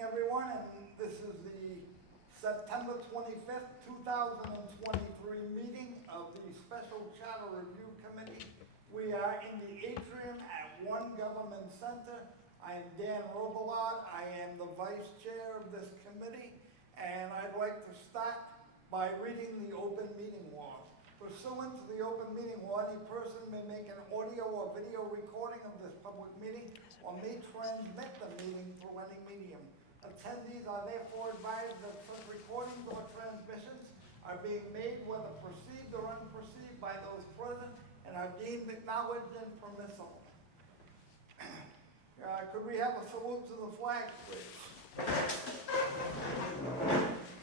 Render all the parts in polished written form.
everyone, and this is the September 25th, 2023 meeting of the Special Charter Review Committee. We are in the atrium at One Government Center. I am Dan Robillard. I am the vice chair of this committee, and I'd like to start by reading the open meeting law. Pursuant to the open meeting law, any person may make an audio or video recording of this public meeting or may transmit the meeting through any medium. Attendees are therefore advised that such recordings or transmissions are being made whether perceived or unperceived by those present and are deemed acknowledged and permissible. Could we have a salute to the flag, please?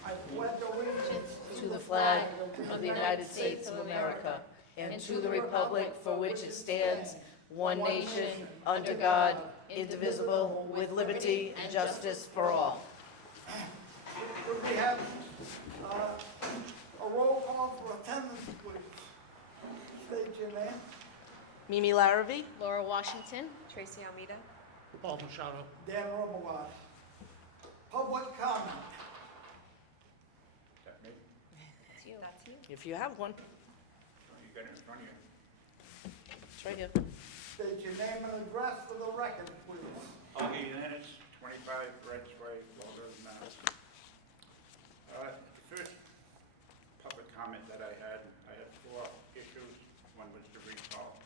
I pledge allegiance to the flag of the United States of America and to the republic for which it stands, one nation, under God, indivisible, with liberty and justice for all. Could we have a roll call for attendance, please? State your name. Mimi Larrabee? Laura Washington. Tracy Almeida. Paul Machado. Dan Robillard. Public comment. Is that me? That's you. That's you. If you have one, You got it in front of you. it's right here. State your name and address for the record, please. Augie Lennox, 25 Reds Way, Walter, Mass. The first public comment that I had 4 issues. One was the recall.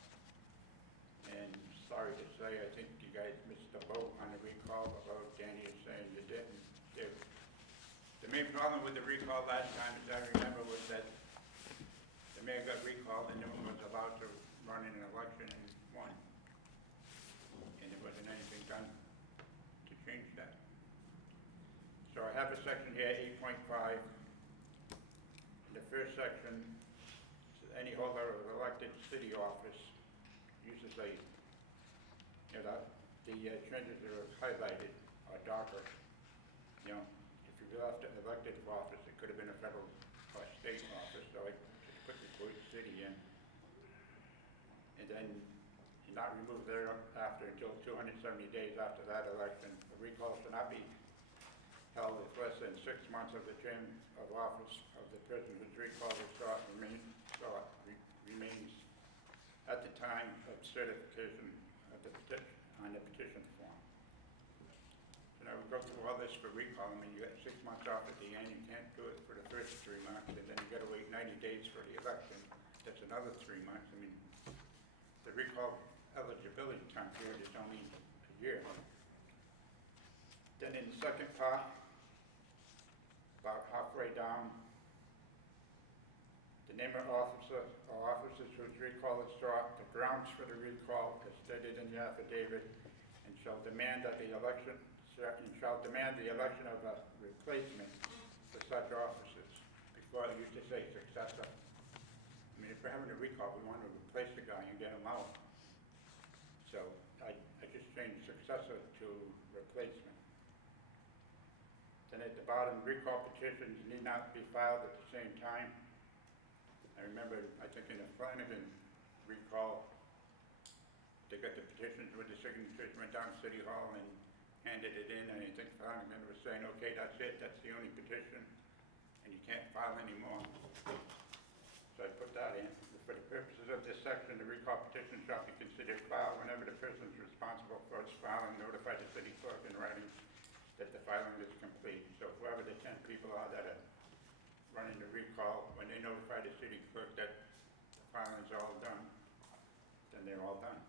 And sorry to say, I think you guys missed the boat on the recall, although Danny is saying you didn't. The main problem with the recall last time, as I remember, was that the mayor got recalled and no one was allowed to run in an election and won. And there wasn't anything done to change that. So I have a section here, 8.5. In the first section, any holder of elected city office uses the changes are highlighted or darker. You know, if you left elected for office, it could have been a federal or state office, so I just put the word city in. And then you're not removed thereafter until 270 days after that election. The recall should not be held if less than 6 months of the term of office of the person whose recall is sought remains at the time of certification of the petition, on the petition form. So now we go through all this for recall. I mean, you got 6 months off at the end. You can't do it for the first 3 months, and then you got to wait 90 days for the election. That's another 3 months. I mean, the recall eligibility time period is only a year. Then in the second part, about halfway down, the name of officer or officers whose recall is sought, the grounds for the recall as stated in the affidavit, and shall demand the election of a replacement for such officers. Before they used to say successor. I mean, if we're having a recall, we want to replace the guy and get him out. So I just changed successor to replacement. Then at the bottom, recall petitions need not be filed at the same time. I remember, I think in the Flanagan recall, they got the petitions with the signatures, went down to City Hall and handed it in, and I think Flanagan was saying, okay, that's it, that's the only petition, and you can't file anymore. So I put that in. For the purposes of this section, the recall petition shall be considered filed whenever the person is responsible for its filing notify the city clerk in writing that the filing is complete. So whoever the 10 people are that are running the recall, when they notify the city clerk that the filing is all done, then they're all done.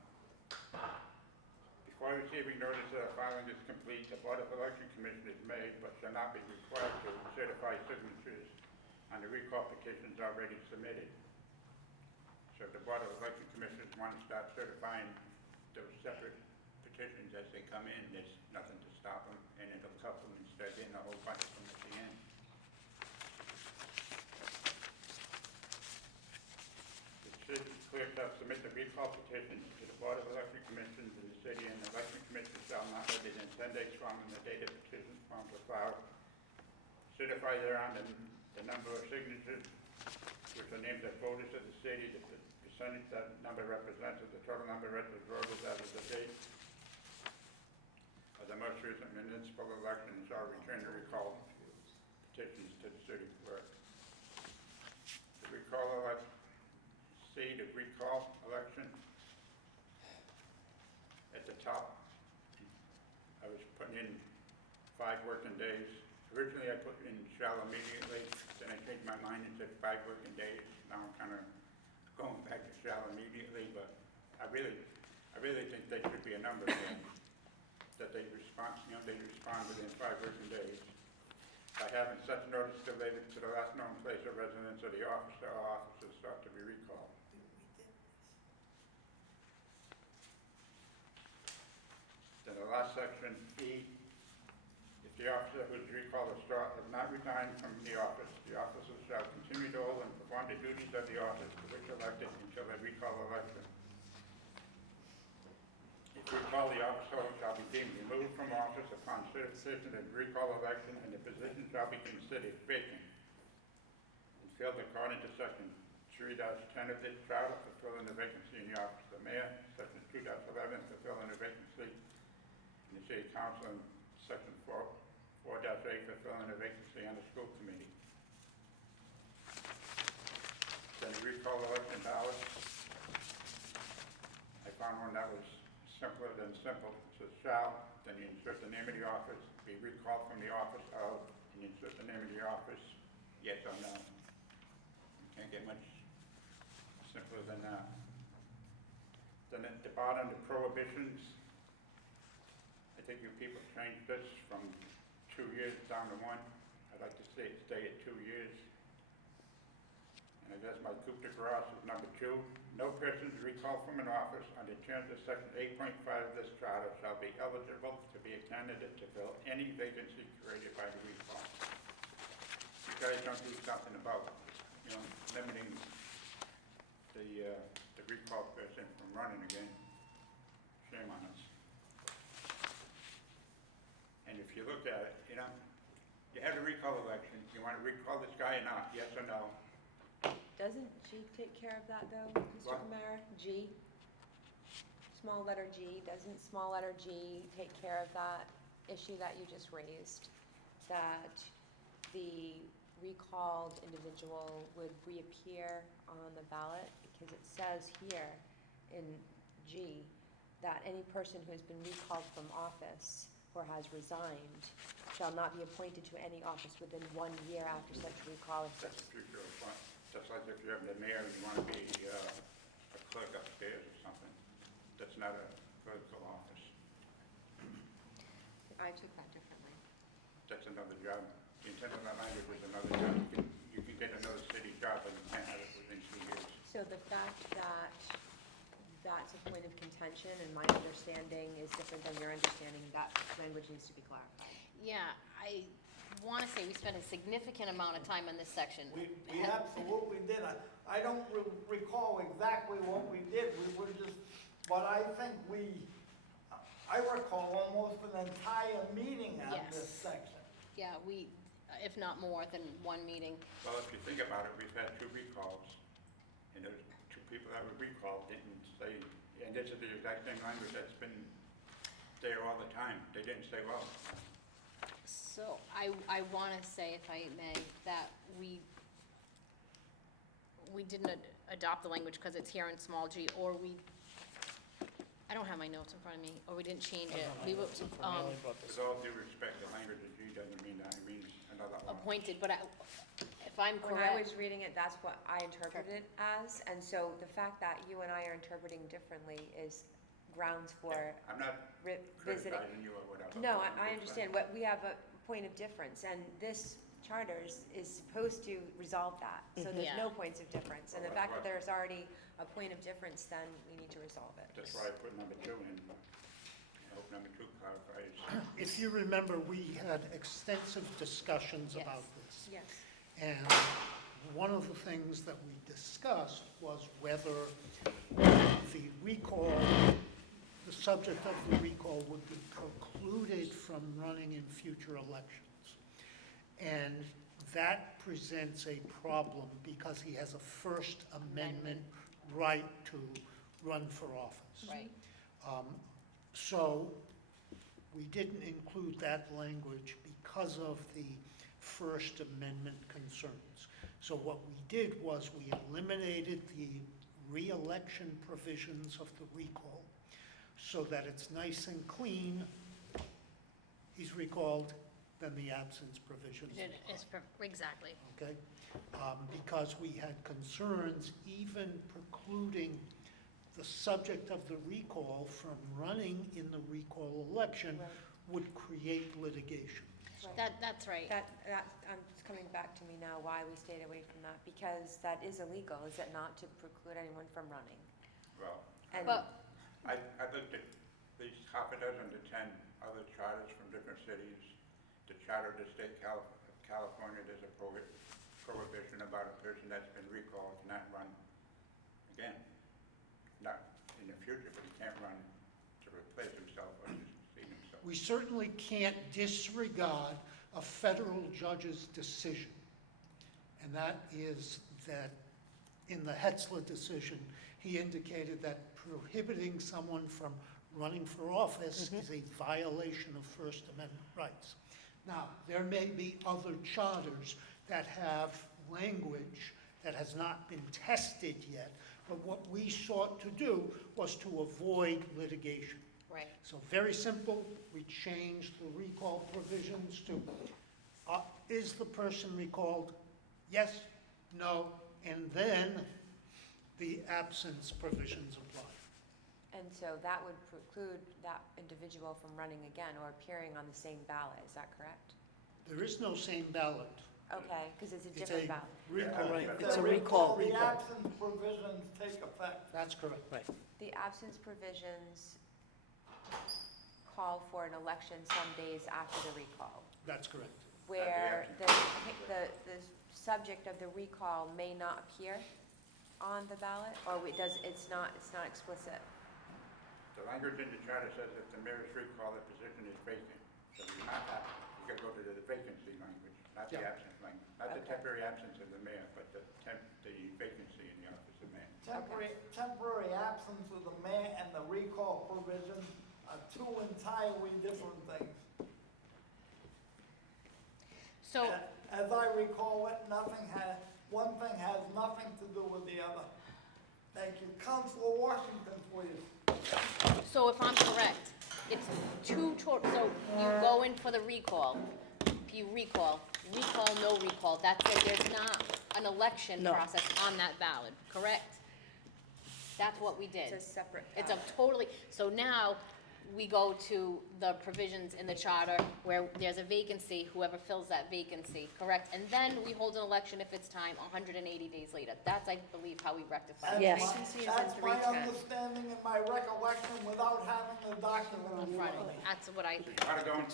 Before receiving notice that the filing is complete, the Board of Election Commission is made but shall not be required to certify signatures on the recall petitions already submitted. So if the Board of Election Commissioners want to start certifying those separate petitions as they come in, there's nothing to stop them, and it'll couple them instead of getting a whole bunch of them at the end. The city clerk shall submit the recall petitions to the Board of Election Commissions in the city, and the election commission shall not later than 10 days from the date of petition forms are filed. Certify thereon the number of signatures, which are named as voters of the city, the percentage that number represents of the total number of registered voters as of the date of the most recent municipal elections or return to recall petitions to the city clerk. The recall election, C, the recall election. At the top, I was putting in 5 working days. Originally, I put in shall immediately, then I changed my mind and said 5 working days. Now I'm kind of going back to shall immediately, but I really think there should be a number there, that they respond, they respond within 5 working days by having such notice delivered to the last known place of residence of the officer or officers sought to be recalled. Then the last section, E, if the officer who is recalled or sought has not resigned from the office shall continue to hold and perform the duties of the office to which elected until the recall election. If recall, the officer shall be deemed removed from office upon certification of the recall election, and the position shall be considered vacant and filled according to section 3-10 of this charter, fulfilling the vacancy in the office of the mayor, section 2-11, fulfilling the vacancy in the city council, and section 4-8, fulfilling the vacancy on the school committee. Then the recall election ballot, I found one that was simpler than simple. It says shall, then you insert the name of the office, be recalled from the office of, and you insert the name of the office, yes or no. You can't get much simpler than that. Then at the bottom, the prohibitions, I think you people changed this from 2 years down to 1. I'd like to say it stay at 2 years. And I guess my coup de grace is number 2. No persons recalled from an office under terms of section 8.5 of this charter shall be eligible to be a candidate to fill any vacancy created by the recall. You guys don't do something about, limiting the recall person from running again. Shame on us. And if you look at it, you have a recall election. You want to recall this guy or not? Yes or no? Doesn't G take care of that though, Mr. What? Kamara? G? Small letter G, doesn't small letter G take care of that issue that you just raised? That the recalled individual would reappear on the ballot? Because it says here in G that any person who has been recalled from office or has resigned shall not be appointed to any office within 1 year after such recall. That's a future appointment. Just like if you're the mayor and you want to be a clerk upstairs or something. That's not a clerical office. I took that differently. That's another job. The intent of that language is another job. You can get another city job, but you can't have it within 2 years. So the fact that that's a point of contention and my understanding is different than your understanding, that language needs to be clarified. Yeah, I want to say we spent a significant amount of time on this section. We absolutely did. I don't recall exactly what we did. We were just, but I think I recall almost an entire meeting on Yes. this section. Yeah, we, if not more than 1 meeting. Well, if you think about it, we've had 2 recalls, and those 2 people that were recalled didn't say, and this is the exact same language that's been there all the time. They didn't say, well, So I want to say, if I may, that we didn't adopt the language because it's here in small g, or I don't have my notes in front of me, or we didn't change it. We were, with all due respect, the language of G doesn't mean that. It means another one. appointed, but if I'm When I correct, was reading it, that's what I interpreted it as, and so the fact that you and I are interpreting differently is grounds for I'm not visiting. criticizing you or whatever. No, I'm I just understand, saying. what, we have a point of difference, and this charter is supposed to resolve that, so there's Yeah. no points of difference, and the Well, fact that that's there's already a point of difference, then we need to resolve it. That's why I put number 2 in. I hope number 2 clarifies. If you remember, we had extensive discussions Yes. about this. Yes. And one of the things that we discussed was whether the recall, the subject of the recall would be precluded from running in future elections. And that presents a problem because he has a First Amendment right to run for office. right, So We didn't include that language because of the First Amendment concerns. So what we did was we eliminated the re-election provisions of the recall so that it's nice and clean. He's recalled, then the absence provisions apply. Exactly. Okay? Because we had concerns even precluding the subject of the recall from running in the recall election Right. would create litigation. That's right. That, it's coming back to me now why we stayed away from that, because that is illegal, is it not, to preclude anyone from running? Well, And But, I looked at these half a dozen to 10 other charters from different cities. The charter of the state of California, there's a prohibition about a person that's been recalled cannot run again. Not in the future, but he can't run to replace himself or to succeed himself. We certainly can't disregard a federal judge's decision. And that is that in the Hetzler decision, he indicated that prohibiting someone from running for office is a violation of First Amendment rights. Now, there may be other charters that have language that has not been tested yet, but what we sought to do was to avoid litigation. right. So very simple, we changed the recall provisions to, is the person recalled? Yes, no, and then the absence provisions apply. And so that would preclude that individual from running again or appearing on the same ballot, is that correct? There is no same ballot. Okay, because it's a It's different a ballot. recall. Right, If it's they a recall. The absence provisions take effect. That's correct. Right. The absence provisions call for an election some days after the recall, That's correct. where the subject of the recall may not appear on the ballot, or it's not explicit. The language in the charter says if the mayor's recall, the position is vacant. So you have to, you gotta go to the vacancy language, not the Yeah. absence language. Not the Okay. temporary absence of the mayor, but the vacancy in the office of mayor. Temporary absence of the mayor and the recall provisions are two entirely different things. So, As I recall it, one thing has nothing to do with the other. Thank you. Councilor Washington, please. so if I'm correct, it's so you go in for the recall, you recall, no recall, that's it, there's not an election No. process on that ballot, correct? That's what we did. It's a separate It's a ballot. totally, so now we go to the provisions in the charter where there's a vacancy, whoever fills that vacancy, correct? And then we hold an election if it's time, 180 days later. That's, I believe, how we rectify it. Yes. Vacancy is in That's my 310. understanding and my recollection without having the document in front of me. That's what I, Charter going,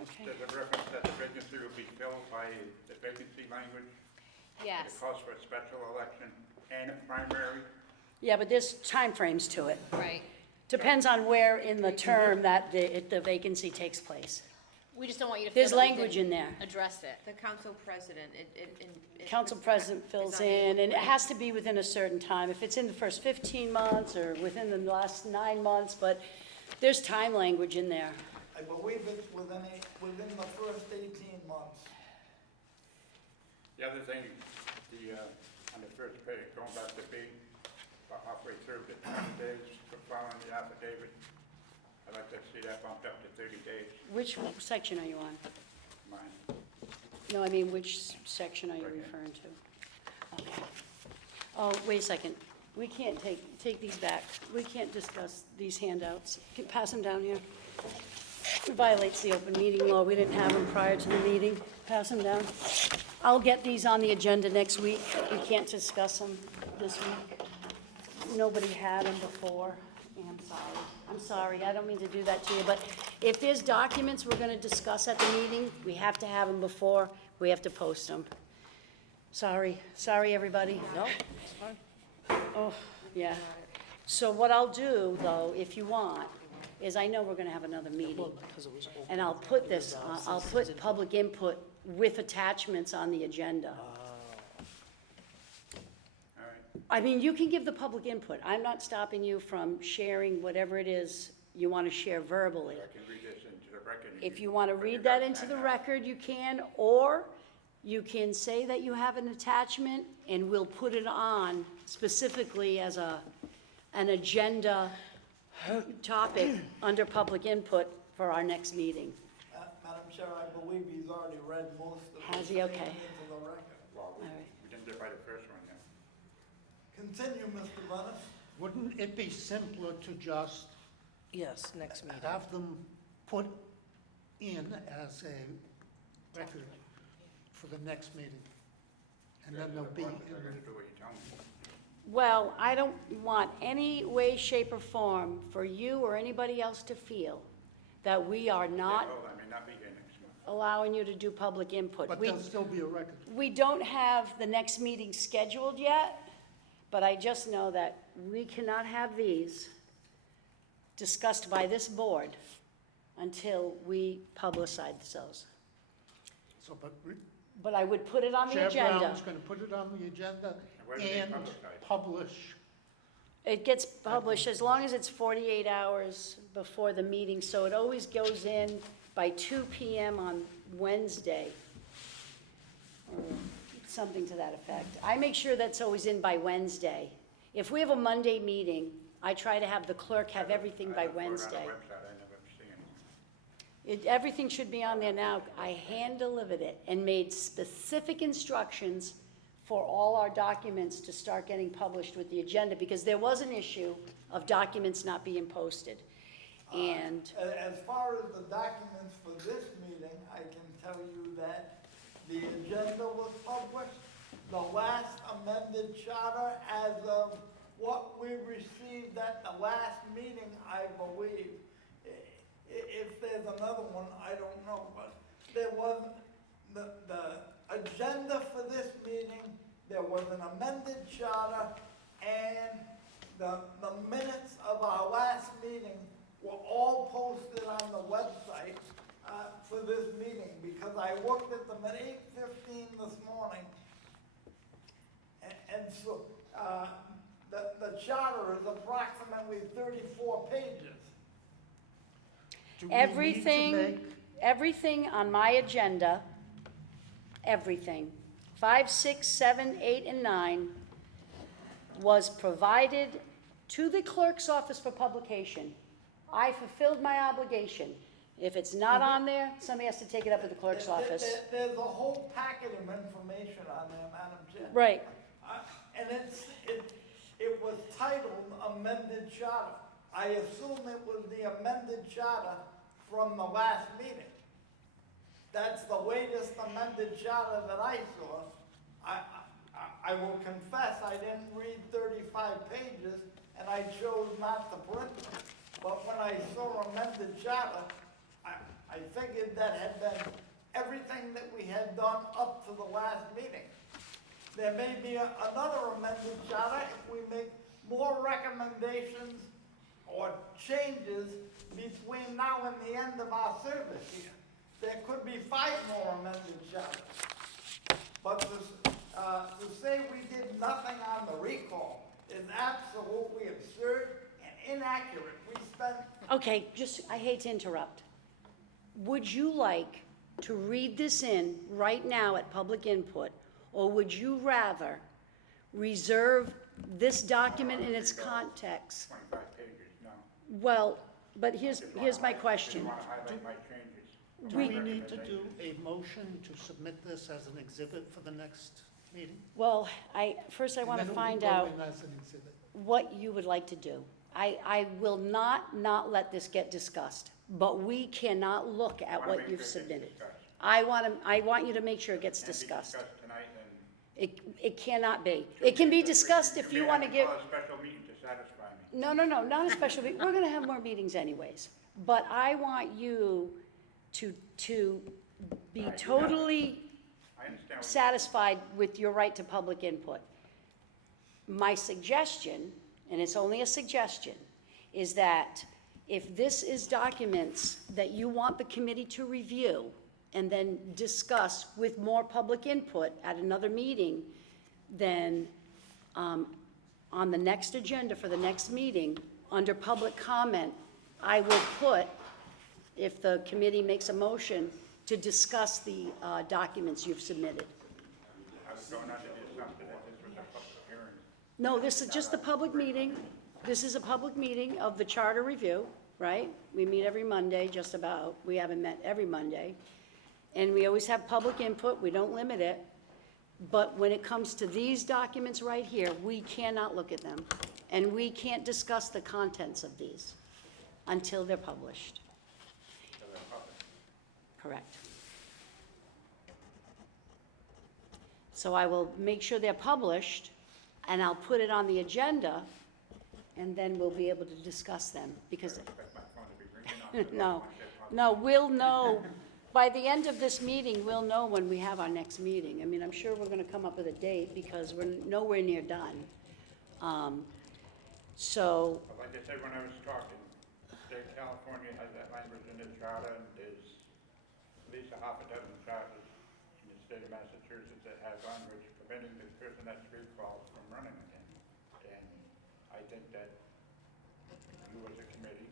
Okay. there's a reference that the vacancy will be filled by the vacancy language. yes. It calls for a special election and a primary. Yeah, but there's timeframes to it. Right. Depends on where in the term that the vacancy takes place. We just don't want you to feel There's that we language didn't in there. address it. The council president, Council president fills in, and it has to be within a certain time. If it's in the first 15 months or within the last 9 months, but there's time language in there. I believe it's within the first 18 months. The other thing, on the first page, going back to B, about halfway through, the 20 days for filing the affidavit, I'd like to see that bumped up to 30 days, Which section are you on? mine. No, I mean, which section are you Right here. referring to? Okay. Oh, wait a second. We can't take these back. We can't discuss these handouts. Pass them down here. It violates the open meeting law. We didn't have them prior to the meeting. Pass them down. I'll get these on the agenda next week. We can't discuss them this week. Nobody had them before. I'm sorry. I'm sorry. I don't mean to do that to you, but if there's documents we're going to discuss at the meeting, we have to have them before. We have to post them. Sorry. Sorry, everybody. No, it's fine. Oh, yeah. So what I'll do, though, if you want, is I know we're going to have another meeting. Well, because it was open. And I'll put this, I'll put public input with attachments on the agenda. All right, I mean, you can give the public input. I'm not stopping you from sharing whatever it is you want to share verbally. I can read this into record. If you want to But you read that got into the 10 record, you can, or you can say that you have an attachment, and we'll put it on specifically as an agenda topic under public input for our next meeting. Madam Chair, I believe he's already read most of Has the he? statement Okay. into the record. Well, All right. we didn't get by the first one then. Continue, Mr. Lennis. Wouldn't it be simpler to just Yes, next meeting. have them put in as a record for the next meeting? And then they'll be, I gotta do what you tell me. Well, I don't want any way, shape, or form for you or anybody else to feel that we are not Well, I may not be here next month. allowing you to do public input. but We- there'll still be a record. We don't have the next meeting scheduled yet, but I just know that we cannot have these discussed by this board until we publicize those. So, But I would put it on the Chair agenda. Brown's going to put it on the agenda Where do they and publicize? publish. It gets published as long as it's 48 hours before the meeting, so it always goes in by 2 PM on Wednesday, or something to that effect. I make sure that's always in by Wednesday. If we have a Monday meeting, I try to have the clerk have everything by I look for it Wednesday. on the website, I never see it. Everything should be on there now. I hand-delivered it and made specific instructions for all our documents to start getting published with the agenda, because there was an issue of documents not being posted. And, As far as the documents for this meeting, I can tell you that the agenda was published. The last amended charter as of what we received at the last meeting, I believe. If there's another one, I don't know, but there was, the agenda for this meeting, there was an amended charter, and the minutes of our last meeting were all posted on the website, for this meeting, because I looked at them at 8:15 this morning. And so, the charter is approximately 34 pages. Do we need to everything, make- everything on my agenda, everything, 5, 6, 7, 8, and 9, was provided to the clerk's office for publication. I fulfilled my obligation. If it's not on there, somebody has to take it up at the clerk's office. There's a whole packet of information on there, Madam Chair. Right. And it was titled amended charter. I assume it was the amended charter from the last meeting. That's the latest amended charter that I saw. I will confess, I didn't read 35 pages, and I chose not to print them. But when I saw amended charter, I figured that had been everything that we had done up to the last meeting. There may be another amended charter if we make more recommendations or changes between now and the end of our service here. There could be 5 more amended charters. But to say we did nothing on the recall is absolutely absurd and inaccurate. We spent, Okay, I hate to interrupt. Would you like to read this in right now at public input, or would you rather reserve this document in its context? 25 pages, no. Well, but here's my question. I want to highlight my changes. Do we need to do a motion to submit this as an exhibit for the next meeting? Well, first I want to find out And then it will go in as an exhibit. what you would like to do. I will not let this get discussed, but we cannot look at what you've submitted. I want you to make sure it gets discussed. Discussed tonight, and It cannot be. It can be discussed if you want to give, call a special meeting to satisfy me. no, not a special meeting. We're going to have more meetings anyways. But I want you to be totally I understand what satisfied with your right to public input. My suggestion, and it's only a suggestion, is that if this is documents that you want the committee to review and then discuss with more public input at another meeting, then on the next agenda for the next meeting, under public comment, I will put if the committee makes a motion to discuss the documents you've submitted. I was going under the assumption that this was a public hearing. No, this is just a public meeting. This is a public meeting of the charter review, right? We meet every Monday, just about. We haven't met every Monday. And we always have public input. We don't limit it. But when it comes to these documents right here, we cannot look at them. And we can't discuss the contents of these until they're published. So they're public. Correct. So I will make sure they're published, and I'll put it on the agenda, and then we'll be able to discuss them, because, I expect my phone to be ringing off. no, no, we'll know, by the end of this meeting, we'll know when we have our next meeting. I mean, I'm sure we're gonna come up with a date, because we're nowhere near done. So, But like I said when I was talking, state of California has that language in its charter, and there's at least a half a dozen charters in the state of Massachusetts that have language preventing the person that's recalled from running again. And I think that you as a committee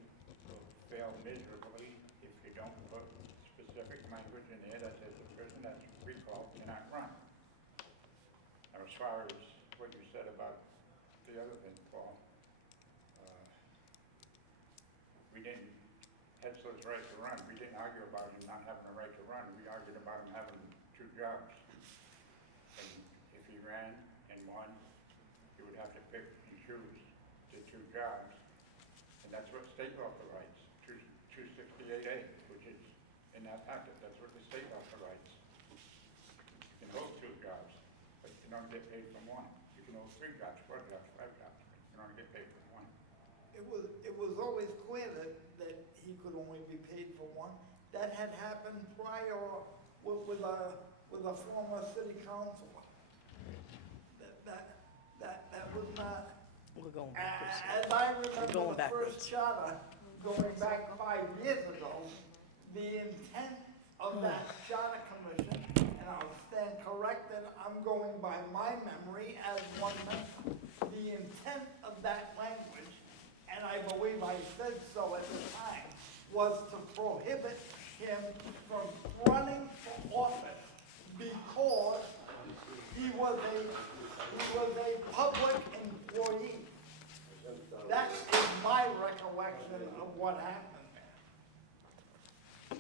will fail miserably if you don't put specific language in there that says the person that's recalled cannot run. Now, as far as what you said about the other thing, Paul, we didn't, Hetzler's right to run, we didn't argue about him not having a right to run, we argued about him having 2 jobs. And if he ran and won, he would have to pick and choose the 2 jobs. And that's what state law provides, 268A, which is in that packet, that's what the state law provides. You can hold 2 jobs, but you don't get paid for one. You can hold 3 jobs, 4 jobs, 5 jobs, you don't get paid for one. It was always clear that he could only be paid for one. That had happened prior with a former city councilor. That was not, We're going backwards. as I We're remember going the backwards. first charter, going back 5 years ago, the intent of that charter commission, and I'll stand corrected, I'm going by my memory as one member. The intent of that language, and I believe I said so at the time, was to prohibit him from running for office because he was a public employee. That is my recollection of what happened there.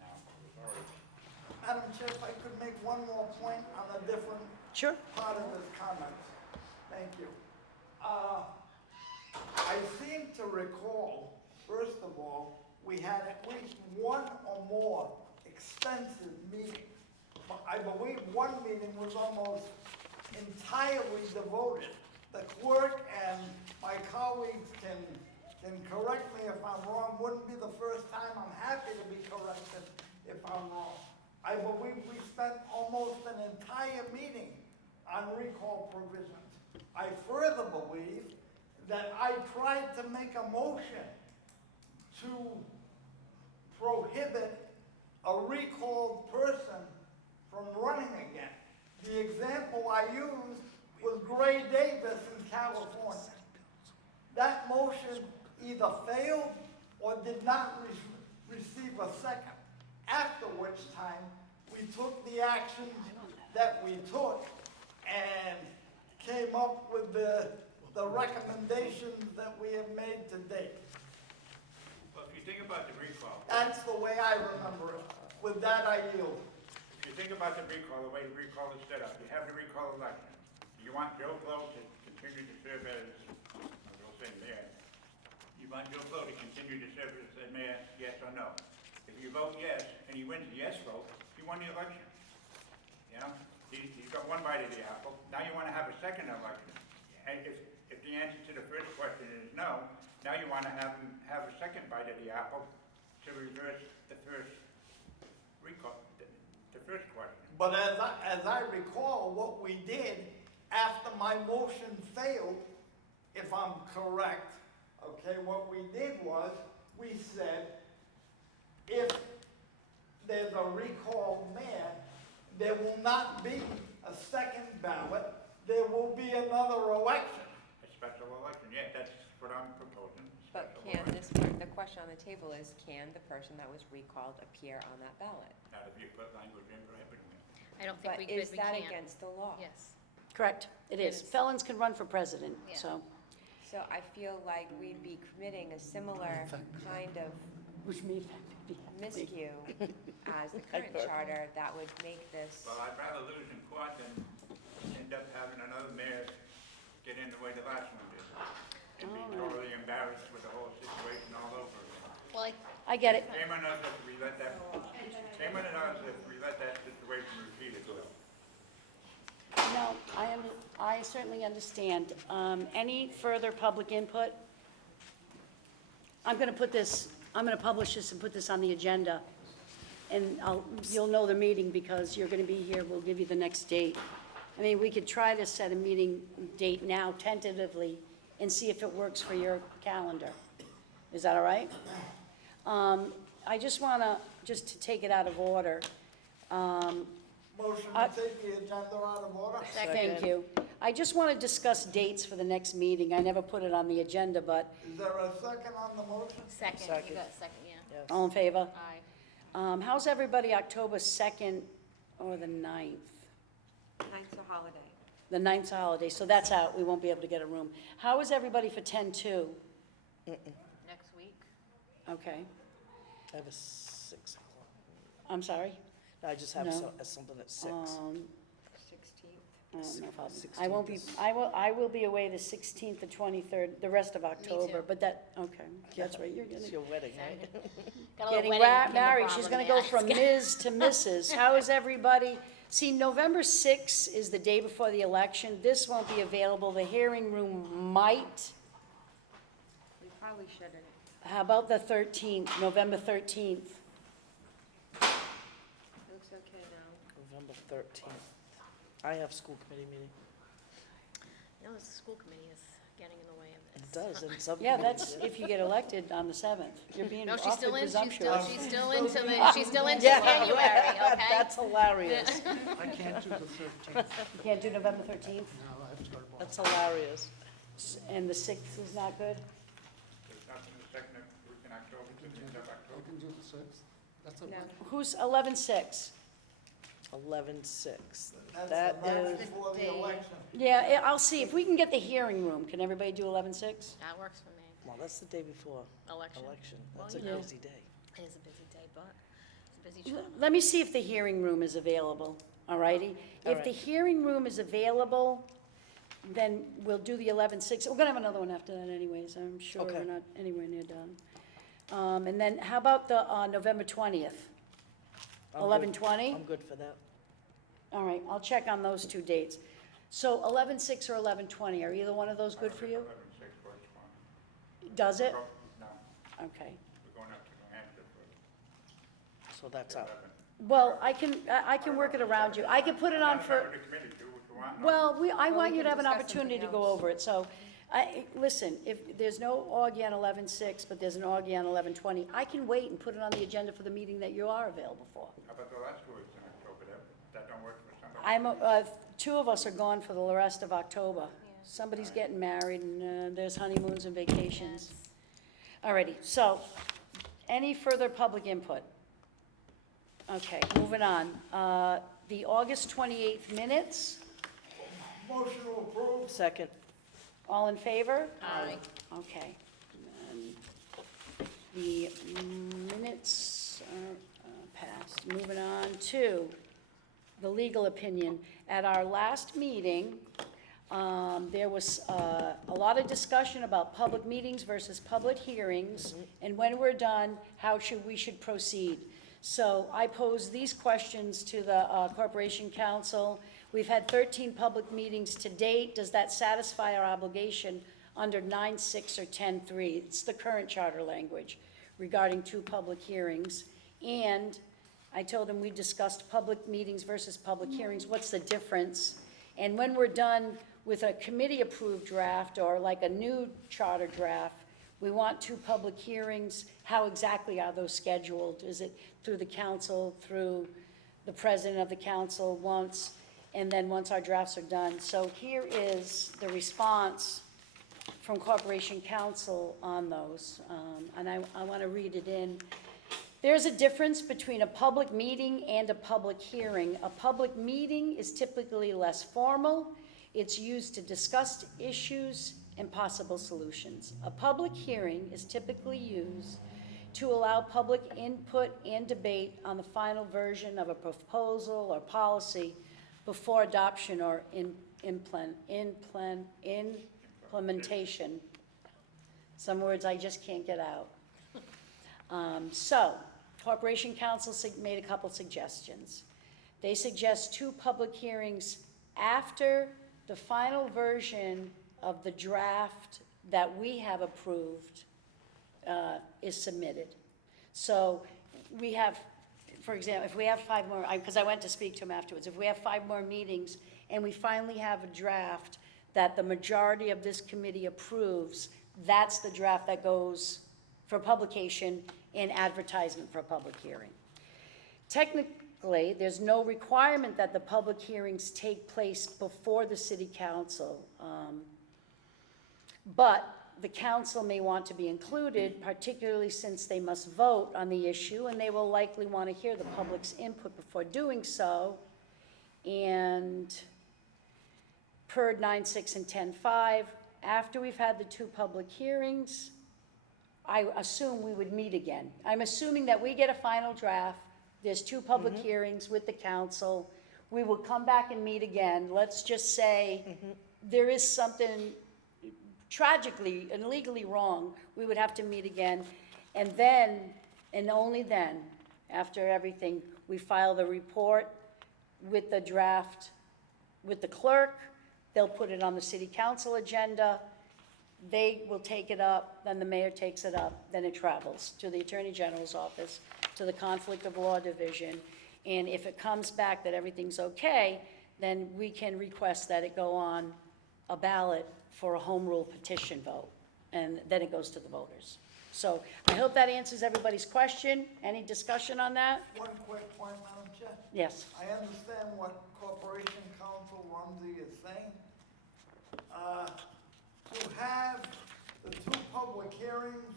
Now, sorry. Madam Chair, if I could make one more point on a different sure, part of his comments. Thank you. I seem to recall, first of all, we had at least one or more extensive meetings. I believe one meeting was almost entirely devoted. The clerk and my colleagues can correct me if I'm wrong. Wouldn't be the first time. I'm happy to be corrected if I'm wrong. I believe we spent almost an entire meeting on recall provisions. I further believe that I tried to make a motion to prohibit a recalled person from running again. The example I used was Gray Davis in California. That motion either failed or did not receive a second, after which time we took the actions that we took and came up with the recommendations that we have made to date. Well, if you think about the recall, That's the way I remember it. With that, I yield. if you think about the way the recall is set up, you have the recall election. You want Joe Blow to continue to serve as, I will say mayor. You want Joe Blow to continue to serve as the mayor, yes or no? If you vote yes, and he wins the yes vote, he won the election. You know, he's got one bite of the apple. Now you want to have a second election. And if the answer to the first question is no, now you want to have him have a second bite of the apple to reverse the first recall, the first question. But as I recall, what we did after my motion failed, if I'm correct, okay, what we did was, we said, if there's a recalled mayor, there will not be a second ballot, there will be another election. A special election, yeah, that's what I'm proposing. But special can election. this, the question on the table is, can the person that was recalled appear on that ballot? Not if you put language in prohibiting it. I don't think But we could, is we that can't. against the law? Yes. Correct, it It is. is. Felons can run for president, Yeah. so, So I feel like we'd be committing a similar kind of which may be. miscue as the current charter that would make this, Well, I'd rather lose in court than end up having another mayor get in the way the last one did. And be totally embarrassed with the whole situation all over again. Well, I get it. Shame on us if we let that, shame on us if we let that situation repeat itself. No, I certainly understand. Any further public input? I'm gonna publish this and put this on the agenda. And you'll know the meeting because you're gonna be here, we'll give you the next date. I mean, we could try to set a meeting date now tentatively and see if it works for your calendar. Is that all right? I just wanna, just to take it out of order, Motion to take the agenda out of order? thank you. I just want to discuss dates for the next meeting. I never put it on the agenda, but Is there a second on the motion? second, Second. you got a second, yeah. all in favor? Aye. How's everybody October 2nd or the 9th? ninth's a holiday. The 9th's a holiday, so that's out. We won't be able to get a room. How is everybody for 10/2? Next week. Okay, I have a 6 o'clock. I'm sorry? No, I just have No. something at 6. 16th. No problem. I won't be, I will be away the 16th, the 23rd, the rest of October, but that, okay, that's right, you're It's gonna, your wedding, right? Got a little getting wedding in the married. She's problem gonna go there. from Ms. to Mrs. How is everybody? See, November 6th is the day before the election. This won't be available. The hearing room might. We probably shouldn't. How about the 13th, November 13th? It looks okay now. November 13th. I have school committee meeting. No, the school committee is getting in the way of It this. does, and some. Yeah, that's if you get elected on the 7th. You're being No, she's still awfully in, presumptuous. she's still into January, okay? That's hilarious. I can't do the 13th. You can't do November 13th? No, I have to go to Boston. That's hilarious. And the 6th is not good? There's nothing the second week in October to the end of I October. can do the 6th. That's a No. Who's 11/6? 11/6. That's That the night is, before the election. Yeah, I'll see if we can get the hearing room. Can everybody do 11/6? That works for me. well, that's the day before Election. election. Well, That's a you know. crazy day. It is a busy day, but it's a busy trip. Let me see if the hearing room is available, all righty? All If the right. hearing room is available, then we'll do the 11/6. We're gonna have another one after that anyways, I'm sure Okay. we're not anywhere near done. And then how about the November 20th? I'm good. 11/20? I'm good for that. All right, I'll check on those two dates. So 11/6 or 11/20, are either one of those good for you? 11/6 works for me. Does it? No, Okay. we're going up to New Hampshire for So that's out. 11. Well, I can work it around you. I can put it on for. Cover the committee, do what you want. No. Well, I Well, want we you to can have an discuss opportunity to something go else. over it, so, listen, if there's no Augie on 11/6, but there's an Augie on 11/20, I can wait and put it on the agenda for the meeting that you are available for. How about the last 2 weeks in October? That don't work for somebody? Two of us are gone for the rest of October. Somebody's getting married, and there's honeymoons and vacations. Alrighty, so, any further public input? Okay, moving on. The August 28th minutes, Motion to approve? Second. all in favor? Aye. Okay. And the minutes are passed. Moving on to the legal opinion. At our last meeting, there was a lot of discussion about public meetings versus public hearings, and when we're done, how we should proceed. So I posed these questions to the Corporation Council. We've had 13 public meetings to date. Does that satisfy our obligation under 9(6) or 10(3)? It's the current charter language regarding 2 public hearings. And I told them we discussed public meetings versus public hearings. What's the difference? And when we're done with a committee-approved draft or like a new charter draft, we want 2 public hearings. How exactly are those scheduled? Is it through the council, through the president of the council once, and then once our drafts are done? So here is the response from Corporation Counsel on those, and I want to read it in. There's a difference between a public meeting and a public hearing. A public meeting is typically less formal. It's used to discuss issues and possible solutions. A public hearing is typically used to allow public input and debate on the final version of a proposal or policy before adoption or implementation. Some words I just can't get out. So, Corporation Counsel made a couple suggestions. They suggest 2 public hearings after the final version of the draft that we have approved is submitted. So we have, for example, if we have 5 more, because I went to speak to him afterwards, if we have 5 more meetings and we finally have a draft that the majority of this committee approves, that's the draft that goes for publication and advertisement for a public hearing. Technically, there's no requirement that the public hearings take place before the city council, but the council may want to be included, particularly since they must vote on the issue, and they will likely want to hear the public's input before doing so. And per 9.6 and 10.5, after we've had the 2 public hearings, I assume we would meet again. I'm assuming that we get a final draft, there's 2 public hearings with the council, we will come back and meet again. Let's just say there is something tragically and legally wrong, we would have to meet again. And then, and only then, after everything, we file the report with the draft with the clerk. They'll put it on the city council agenda. They will take it up, then the mayor takes it up, then it travels to the Attorney General's office, to the Conflict of Law Division. And if it comes back that everything's okay, then we can request that it go on a ballot for a home rule petition vote, and then it goes to the voters. So I hope that answers everybody's question. Any discussion on that? One quick point, Madam Chair. Yes. I understand what Corporation Counsel Rumsey is saying. To have the 2 public hearings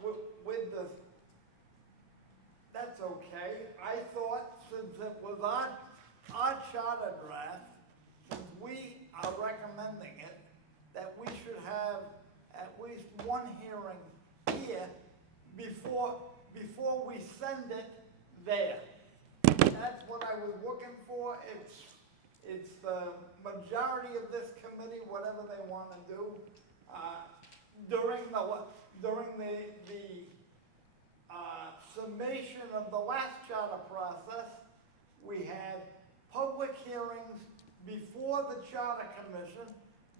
with the, that's okay. I thought since it was our charter draft, since we are recommending it, that we should have at least 1 hearing here before we send it there. That's what I was looking for. It's the majority of this committee, whatever they want to do. During the summation of the last charter process, we had public hearings before the Charter Commission,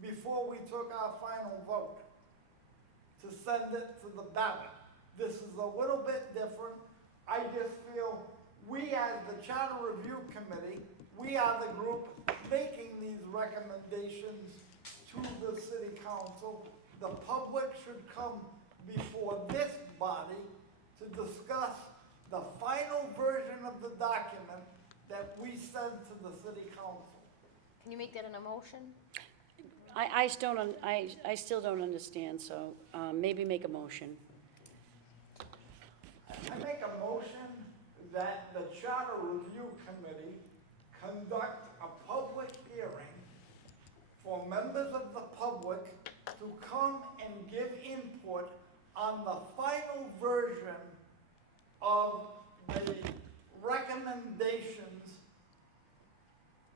before we took our final vote to send it to the ballot. This is a little bit different. I just feel we as the Charter Review Committee, we are the group making these recommendations to the City Council. The public should come before this body to discuss the final version of the document that we send to the City Council. Can you make that an emotion? I still don't understand, so maybe make a motion. I make a motion that the Charter Review Committee conduct a public hearing for members of the public to come and give input on the final version of the recommendations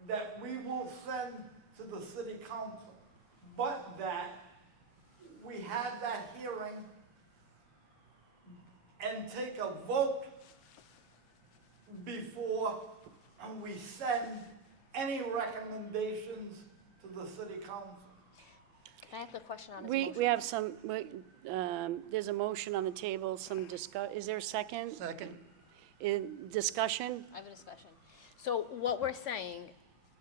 that we will send to the City Council, but that we have that hearing and take a vote before we send any recommendations to the City Council. Can I ask a question on this We motion? have some, there's a motion on the table, some is there a second? Second. Discussion? I have a discussion. So what we're saying,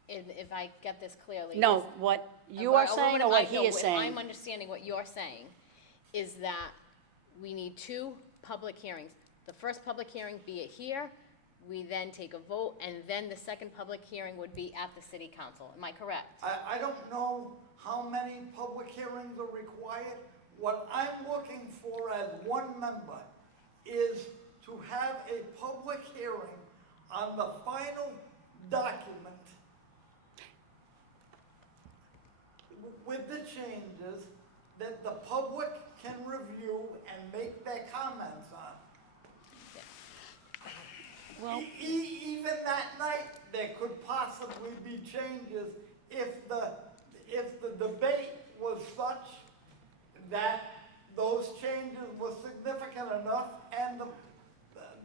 if I get this clearly. No, is- what you are saying or what he is saying? I'm understanding what you're saying, is that we need 2 public hearings. The first public hearing be it here, we then take a vote, and then the second public hearing would be at the City Council. Am I correct? I don't know how many public hearings are required. What I'm looking for as one member is to have a public hearing on the final document with the changes that the public can review and make their comments on. Well, Even that night, there could possibly be changes if the debate was such that those changes were significant enough and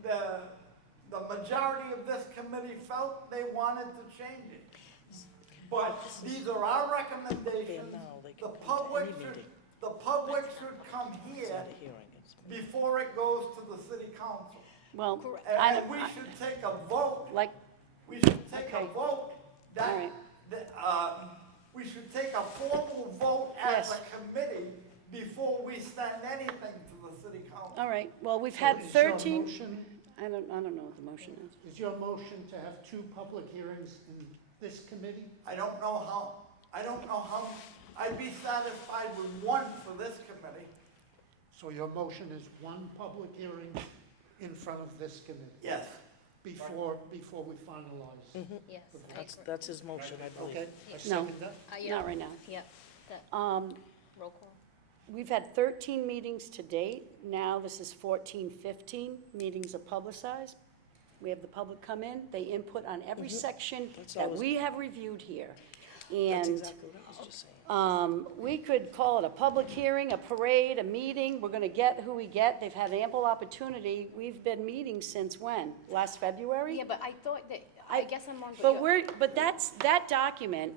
the majority of this committee felt they wanted to change it. But these are our recommendations. The public should come here before it goes to the city council. well, And we should take a vote, like, we should take a Okay. vote All right. we should take a formal vote as Yes. a committee before we send anything to the city council. all right, well, we've So had is your 13, motion- I don't know what the motion is. Is your motion to have 2 public hearings in this committee? I don't know how, I'd be satisfied with one for this committee. So your motion is 1 public hearing in front of this committee Yes. before we finalize? Yes, I That's, agree. that's his motion, I believe. Okay, I No. second that. Yeah, Not right now. Yeah, that, roll call. We've had 13 meetings to date. Now this is 14, 15. Meetings are publicized. We have the public come in, they input on every section That's that always- we have reviewed here. That's And exactly what I was just saying. we could call it a public hearing, a parade, a meeting. We're going to get who we get. They've had ample opportunity. We've been meeting since when? Last February? Yeah, but I thought that, I guess I'm wrong. But that document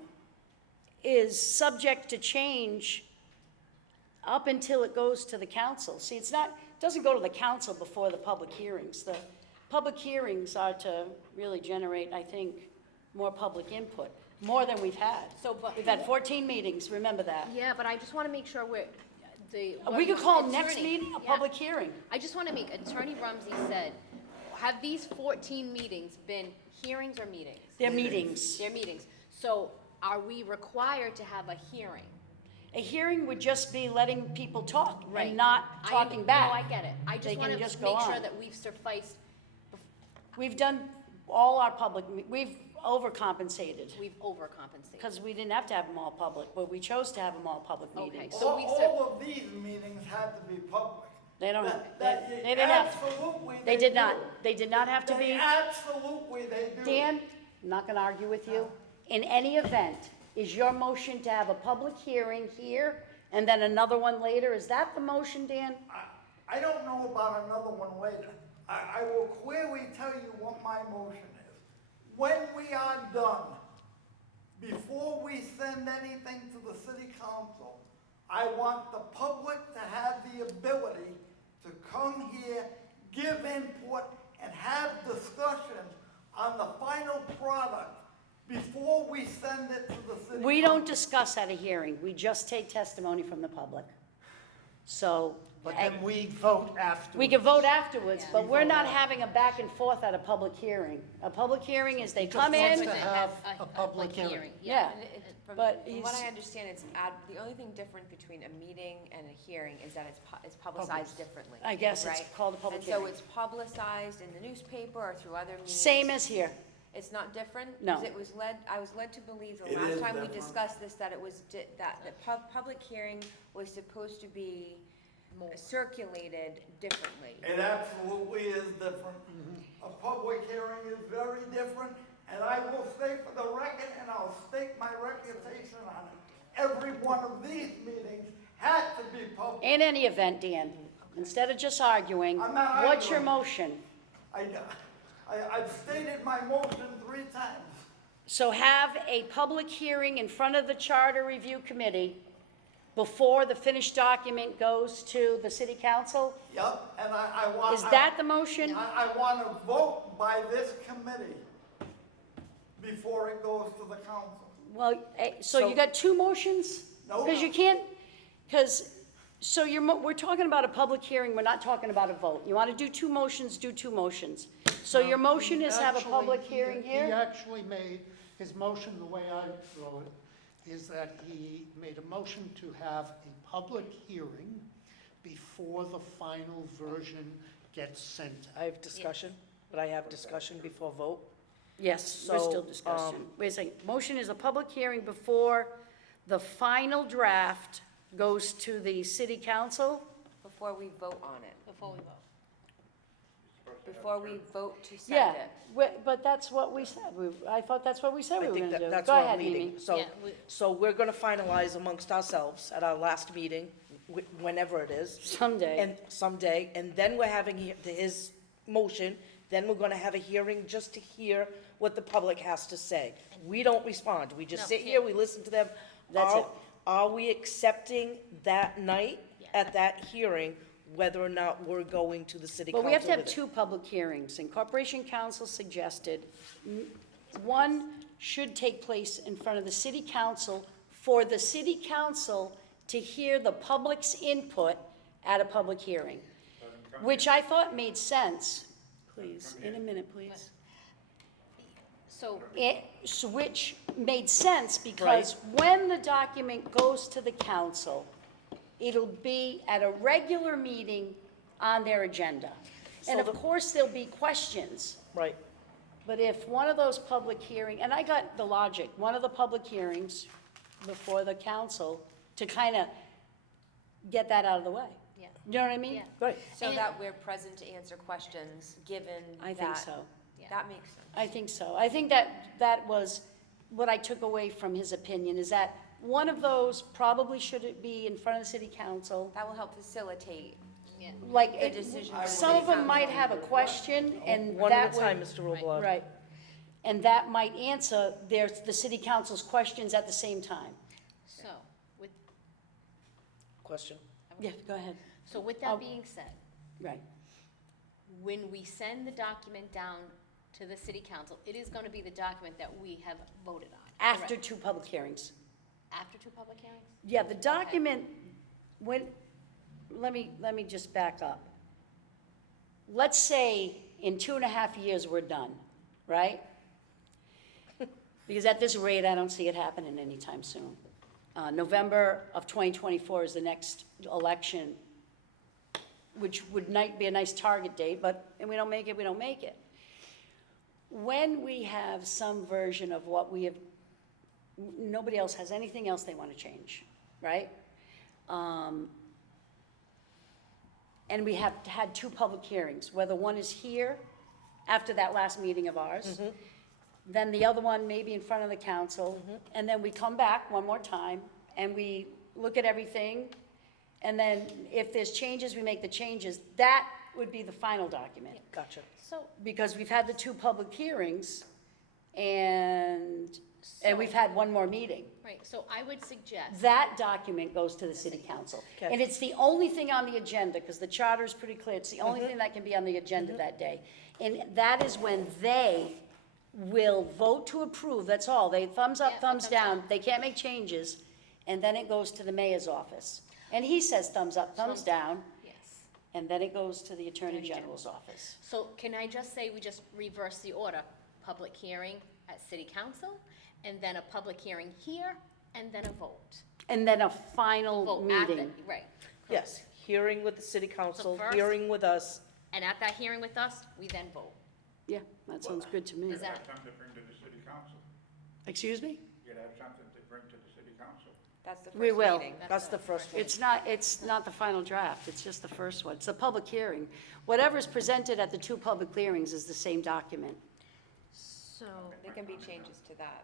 is subject to change up until it goes to the council. See, it doesn't go to the council before the public hearings. The public hearings are to really generate, I think, more public input, more than we've had. So, but- We've had 14 meetings, remember that. Yeah, but I just want to make sure we're, We could call next Attorney, meeting a yeah. public hearing. I just want to make, Attorney Rumsey said, have these 14 meetings been hearings or meetings? They're meetings. They're meetings. So are we required to have a hearing? A hearing would just be letting people talk Right. and not talking back. No, I get it. I They just can want to just go make sure on. that we've sufficed, We've done all our public, we've overcompensated, we've overcompensated. because we didn't have to have them all public, but we chose to have them all public Okay. meetings. So we said- All of these meetings had to be public. They don't, That- they didn't have, Absolutely they did not, do. they did not have to They be. absolutely, they do. Dan, I'm not gonna argue with you. In any event, is your motion to have a public hearing here and then another one later? Is that the motion, Dan? I don't know about another one later. I will clearly tell you what my motion is. When we are done, before we send anything to the city council, I want the public to have the ability to come here, give input, and have discussion on the final product before we send it to the city. We don't discuss at a hearing, we just take testimony from the public. So, But then we vote afterwards. we can vote afterwards, but We we're vote not after. having a back and forth at a public hearing. A public hearing is they Just come wants in, to have a public hearing. yeah, From but from what he's- I understand, the only thing different between a meeting and a hearing is that it's publicized differently. I guess it's right? called a public And so hearing. it's publicized in the newspaper or through other means. Same as here. It's not different? No. 'Cause I was led to believe the It last is time we different. discussed this, that it was, that the public hearing was supposed to be circulated differently. It absolutely is different. A public hearing is very different, and I will say for the record, and I'll stake my reputation on it, every one of these meetings had to be public. In any event, Dan, instead of just arguing, I'm not what's your arguing. motion? I've stated my motion 3 times. So have a public hearing in front of the Charter Review Committee before the finished document goes to the city council? Yep, and I want. Is that the motion? I want to vote by this committee before it goes to the council. Well, so you got 2 motions? No. Because you can't, so we're talking about a public hearing, we're not talking about a vote. You want to do 2 motions, do 2 motions. So your motion is have a public hearing He here? actually made his motion, the way I wrote it, is that he made a motion to have a public hearing before the final version gets sent. I have discussion, but I have discussion before vote. Yes, we're So, still discussing. Wait a second. Motion is a public hearing before the final draft goes to the city council? Before we vote on it, Before we vote. before we vote to Yeah, send it. but that's what we said. I thought that's what we said we I were think gonna do. that's Go what ahead, I'm reading. Mimi. So, Yeah, so we're gonna finalize amongst ourselves at our last meeting, whenever it is. Someday. And someday, and then we're having his motion, then we're gonna have a hearing just to hear what the public has to say. We don't respond, we just No, sit yeah. here, we listen to them. That's it. Are we accepting that night, Yeah. at that hearing, whether or not we're going to the city council But we have to have with it? two public hearings, and Corporation Council suggested one should take place in front of the city council for the city council to hear the public's input at a public hearing, which I thought made sense. Please, in a minute, please. So, Which made sense because when the document goes to the council, it'll be at a regular meeting on their agenda. And of course, there'll be questions, Right, but if one of those public hearing, and I got the logic, one of the public hearings before the council to kind of get that out of the way. yeah. You know what I mean? Yeah. right. So And- that we're present to answer questions, given that. I think so. Yeah. That makes sense. I think so. I think that was what I took away from his opinion, is that one of those probably should be in front of the city council. That will help facilitate. Yeah. Like, The decision by the some of city them might council. have a question, and One at that a time, would, Mr. Robelard. right. And that might answer the city council's questions at the same time. So, with, Question? Yeah, go ahead. so with Oh. that being said, Right. when we send the document down to the city council, it is gonna be the document that we have voted on. After correct? two public hearings. After two public hearings? Yeah, the document, let me just back up. Let's say in 2.5 years, we're done, right? Because at this rate, I don't see it happening anytime soon. November of 2024 is the next election, which would be a nice target date, but, and we don't make it, we don't make it. When we have some version of what we have, nobody else has anything else they want to change, right? And we have had two public hearings, whether one is here after that last meeting of ours, then the other one maybe in front of the council, and then we come back one more time, and we look at everything, and then if there's changes, we make the changes. That would be the final document. Gotcha. So, Because we've had the two public hearings, and we've had one more meeting. right, so I would suggest, That document goes to the city council. Okay. And it's the only thing on the agenda, because the charter is pretty clear, it's the only thing that can be on the agenda that day. And that is when they will vote to approve, that's all. They thumbs up, Yeah, thumbs thumbs down, they can't make changes, and then it goes to the mayor's office. And he says thumbs up, thumbs down, yes. and then it goes to the attorney Attorney general's office. So can I just say we just reverse the order? Public hearing at city council, and then a public hearing here, and then a vote. And then a final Vote after, meeting. right. Yes, hearing with the city council, first- hearing with us. And at that hearing with us, we then vote. Yeah, that sounds good to me. Is that- Have something to bring to the city council. Excuse me? You gotta have something to bring to the city council. That's the We first will. meeting. That's the first one. It's not the final draft, it's just the first one. It's a public hearing. Whatever's presented at the two public hearings is the same document. So. There can be changes to that.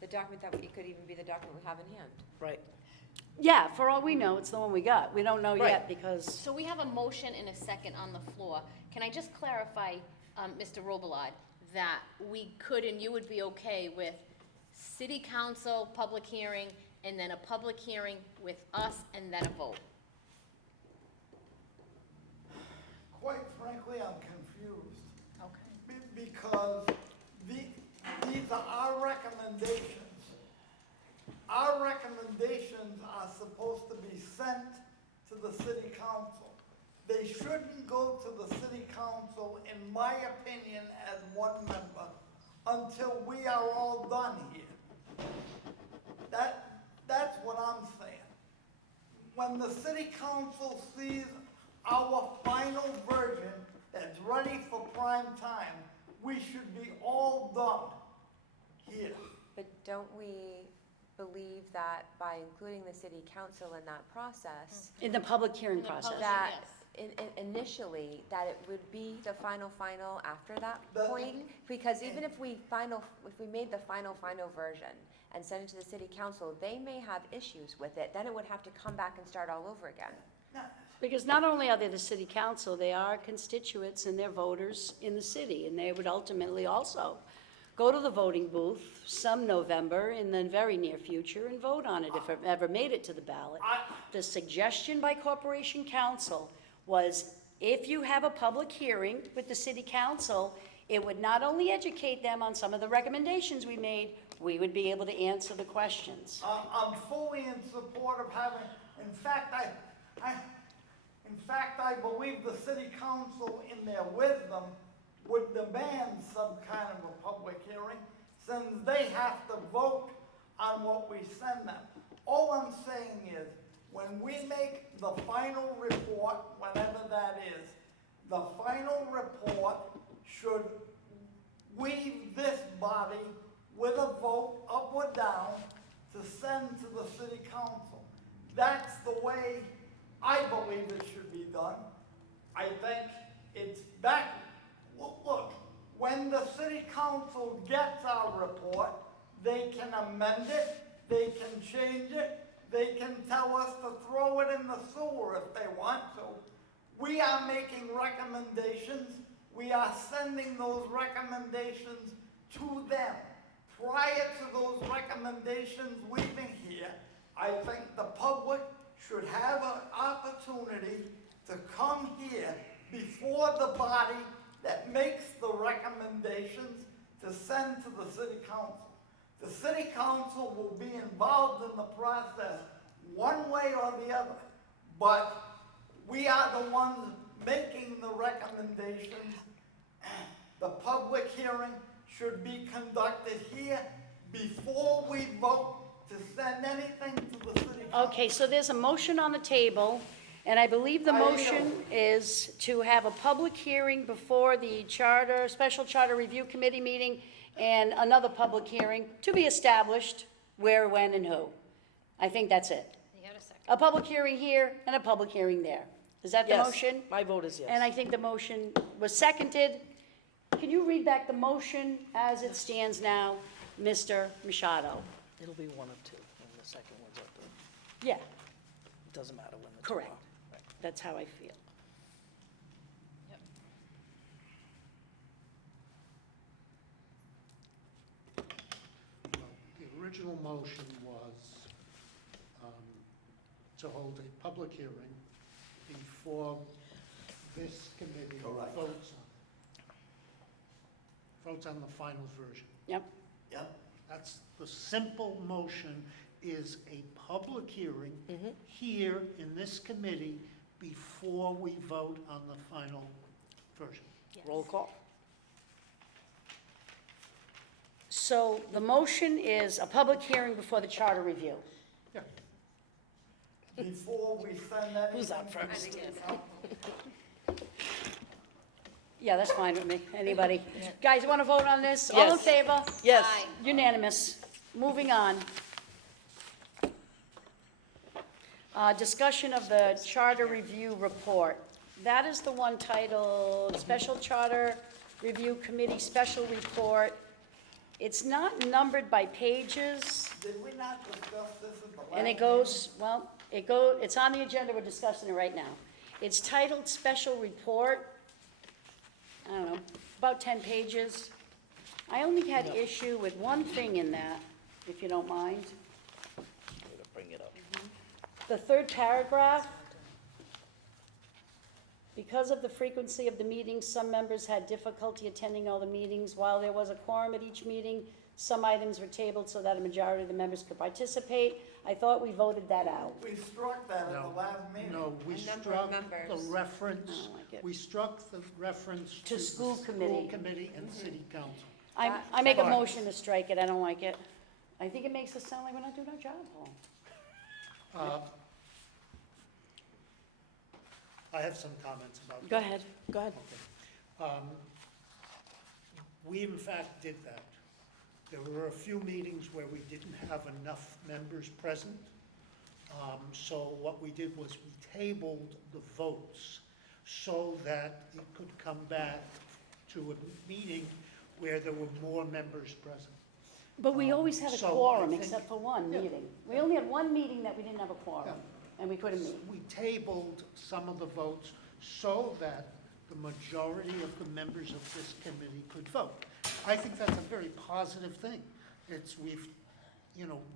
The document it could even be the document we have in hand. Right. Yeah, for all we know, it's the one we got. We don't know yet Right. because, So we have a motion and a second on the floor. Can I just clarify, Mr. Robelard, that we could and you would be okay with city council, public hearing, and then a public hearing with us, and then a vote? Quite frankly, I'm confused. Okay. Because these are our recommendations. Our recommendations are supposed to be sent to the city council. They shouldn't go to the city council, in my opinion, as one member, until we are all done here. That, That's what I'm saying. When the city council sees our final version that's ready for prime time, we should be all done here. But don't we believe that by including the city council in that process, In the public hearing In the process. public- that yes. initially, that it would be the final after that The- point? Because even if we made the final version and sent it to the city council, they may have issues with it, then it would have to come back and start all over again. Because not only are they the city council, they are constituents and they're voters in the city, and they would ultimately also go to the voting booth some November in the very near future and vote on it if it ever made it to the ballot. The suggestion by Corporation Council was if you have a public hearing with the city council, it would not only educate them on some of the recommendations we made, we would be able to answer the questions. I'm fully in support of having, in fact, I believe the city council in their wisdom would demand some kind of a public hearing, since they have to vote on what we send them. All I'm saying is, when we make the final report, whatever that is, the final report should leave this body with a vote up or down to send to the city council. That's the way I believe it should be done. I think it's back, look, when the city council gets our report, they can amend it, they can change it, they can tell us to throw it in the sewer if they want to. We are making recommendations, we are sending those recommendations to them. Prior to those recommendations leaving here, I think the public should have an opportunity to come here before the body that makes the recommendations to send to the city council. The city council will be involved in the process one way or the other, but we are the ones making the recommendations. The public hearing should be conducted here before we vote to send anything to the city council. Okay, so there's a motion on the table, and I believe the I know. motion is to have a public hearing before the charter, special charter review committee meeting, and another public hearing to be established, where, when, and who. I think that's it. You got a second. A public hearing here and a public hearing there. Is that the Yes, motion? my vote is yes. And I think the motion was seconded. Can you read back the motion as it stands now, Mr. Machado? It'll be one of two, and the second one's up to, Yeah, it doesn't matter when the two correct. are. Right. That's how I feel. Well, the original motion was to hold a public hearing before this committee Correct. votes on the final version. Yep, Yep. That's the simple motion, is a public hearing here in this committee before we vote on the final version. Yes. Roll call. so the motion is a public hearing before the charter review. Yeah. Before we send anything. Who's up to first? the city council. Yeah, that's fine with me. Anybody? Guys, want to vote on this? All in Yes. favor? Yes. Aye. Unanimous. Moving on. Discussion of the Charter Review Report. That is the one titled Special Charter Review Committee Special Report. It's not numbered by pages, Did we not discuss this at the last? and it goes, well, it's on the agenda, we're discussing it right now. It's titled Special Report. I don't know, about 10 pages. I only had issue with one thing in that, if you don't mind. Way to bring it up. The third paragraph, because of the frequency of the meetings, some members had difficulty attending all the meetings. While there was a quorum at each meeting, some items were tabled so that a majority of the members could participate. I thought we voted that out. We struck that at the last meeting. No, we A number of struck members. the reference, I don't like it. we struck the reference To to the school committee. School committee and city council. I make a motion to strike it, I don't like it. I think it makes us sound like we're not doing our job, Paul. I have some comments about that. Go ahead, go ahead. Okay. We in fact did that. There were a few meetings where we didn't have enough members present. So what we did was we tabled the votes so that it could come back to a meeting where there were more members present. But we always had a So I quorum, think- except for one Yeah. meeting. We only had one meeting that we didn't have a quorum, Yeah. and we couldn't meet. We tabled some of the votes so that the majority of the members of this committee could vote. I think that's a very positive thing.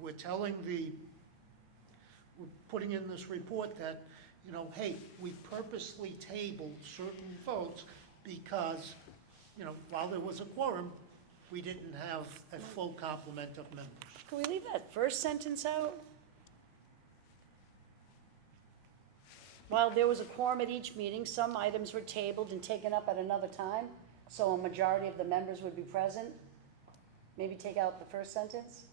We're telling we're putting in this report that, hey, we purposely tabled certain votes because, while there was a quorum, we didn't have a full complement of members. Can we leave that first sentence out? While there was a quorum at each meeting, some items were tabled and taken up at another time, so a majority of the members would be present. Maybe take out the first sentence?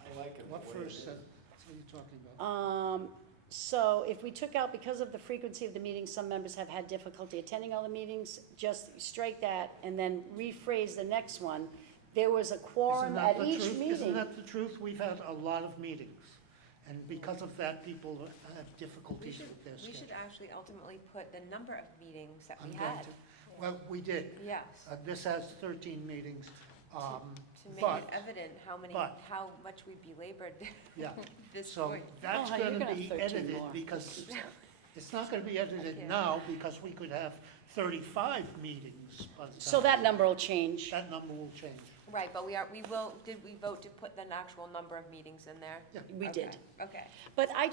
I like it. What first sentence are you talking about? So if we took out, because of the frequency of the meetings, some members have had difficulty attending all the meetings, just strike that and then rephrase the next one. There was a quorum Isn't that at the each truth? Isn't meeting. that the truth? We've had a lot of meetings, and because of that, people have We difficulties should, with their we should schedule. actually ultimately put the number of meetings that we I'm going had. to- Well, we did. Yes, This has 13 meetings, to make but, it evident how but- how much we belabored yeah. this So point. that's Oh, you're going to gonna have be 13 edited more. because it's not going to be edited Yeah. now because we could have 35 meetings by the time. So that number will change. That number will change. Right, but did we vote to put the actual number of meetings in there? We did. Okay. But I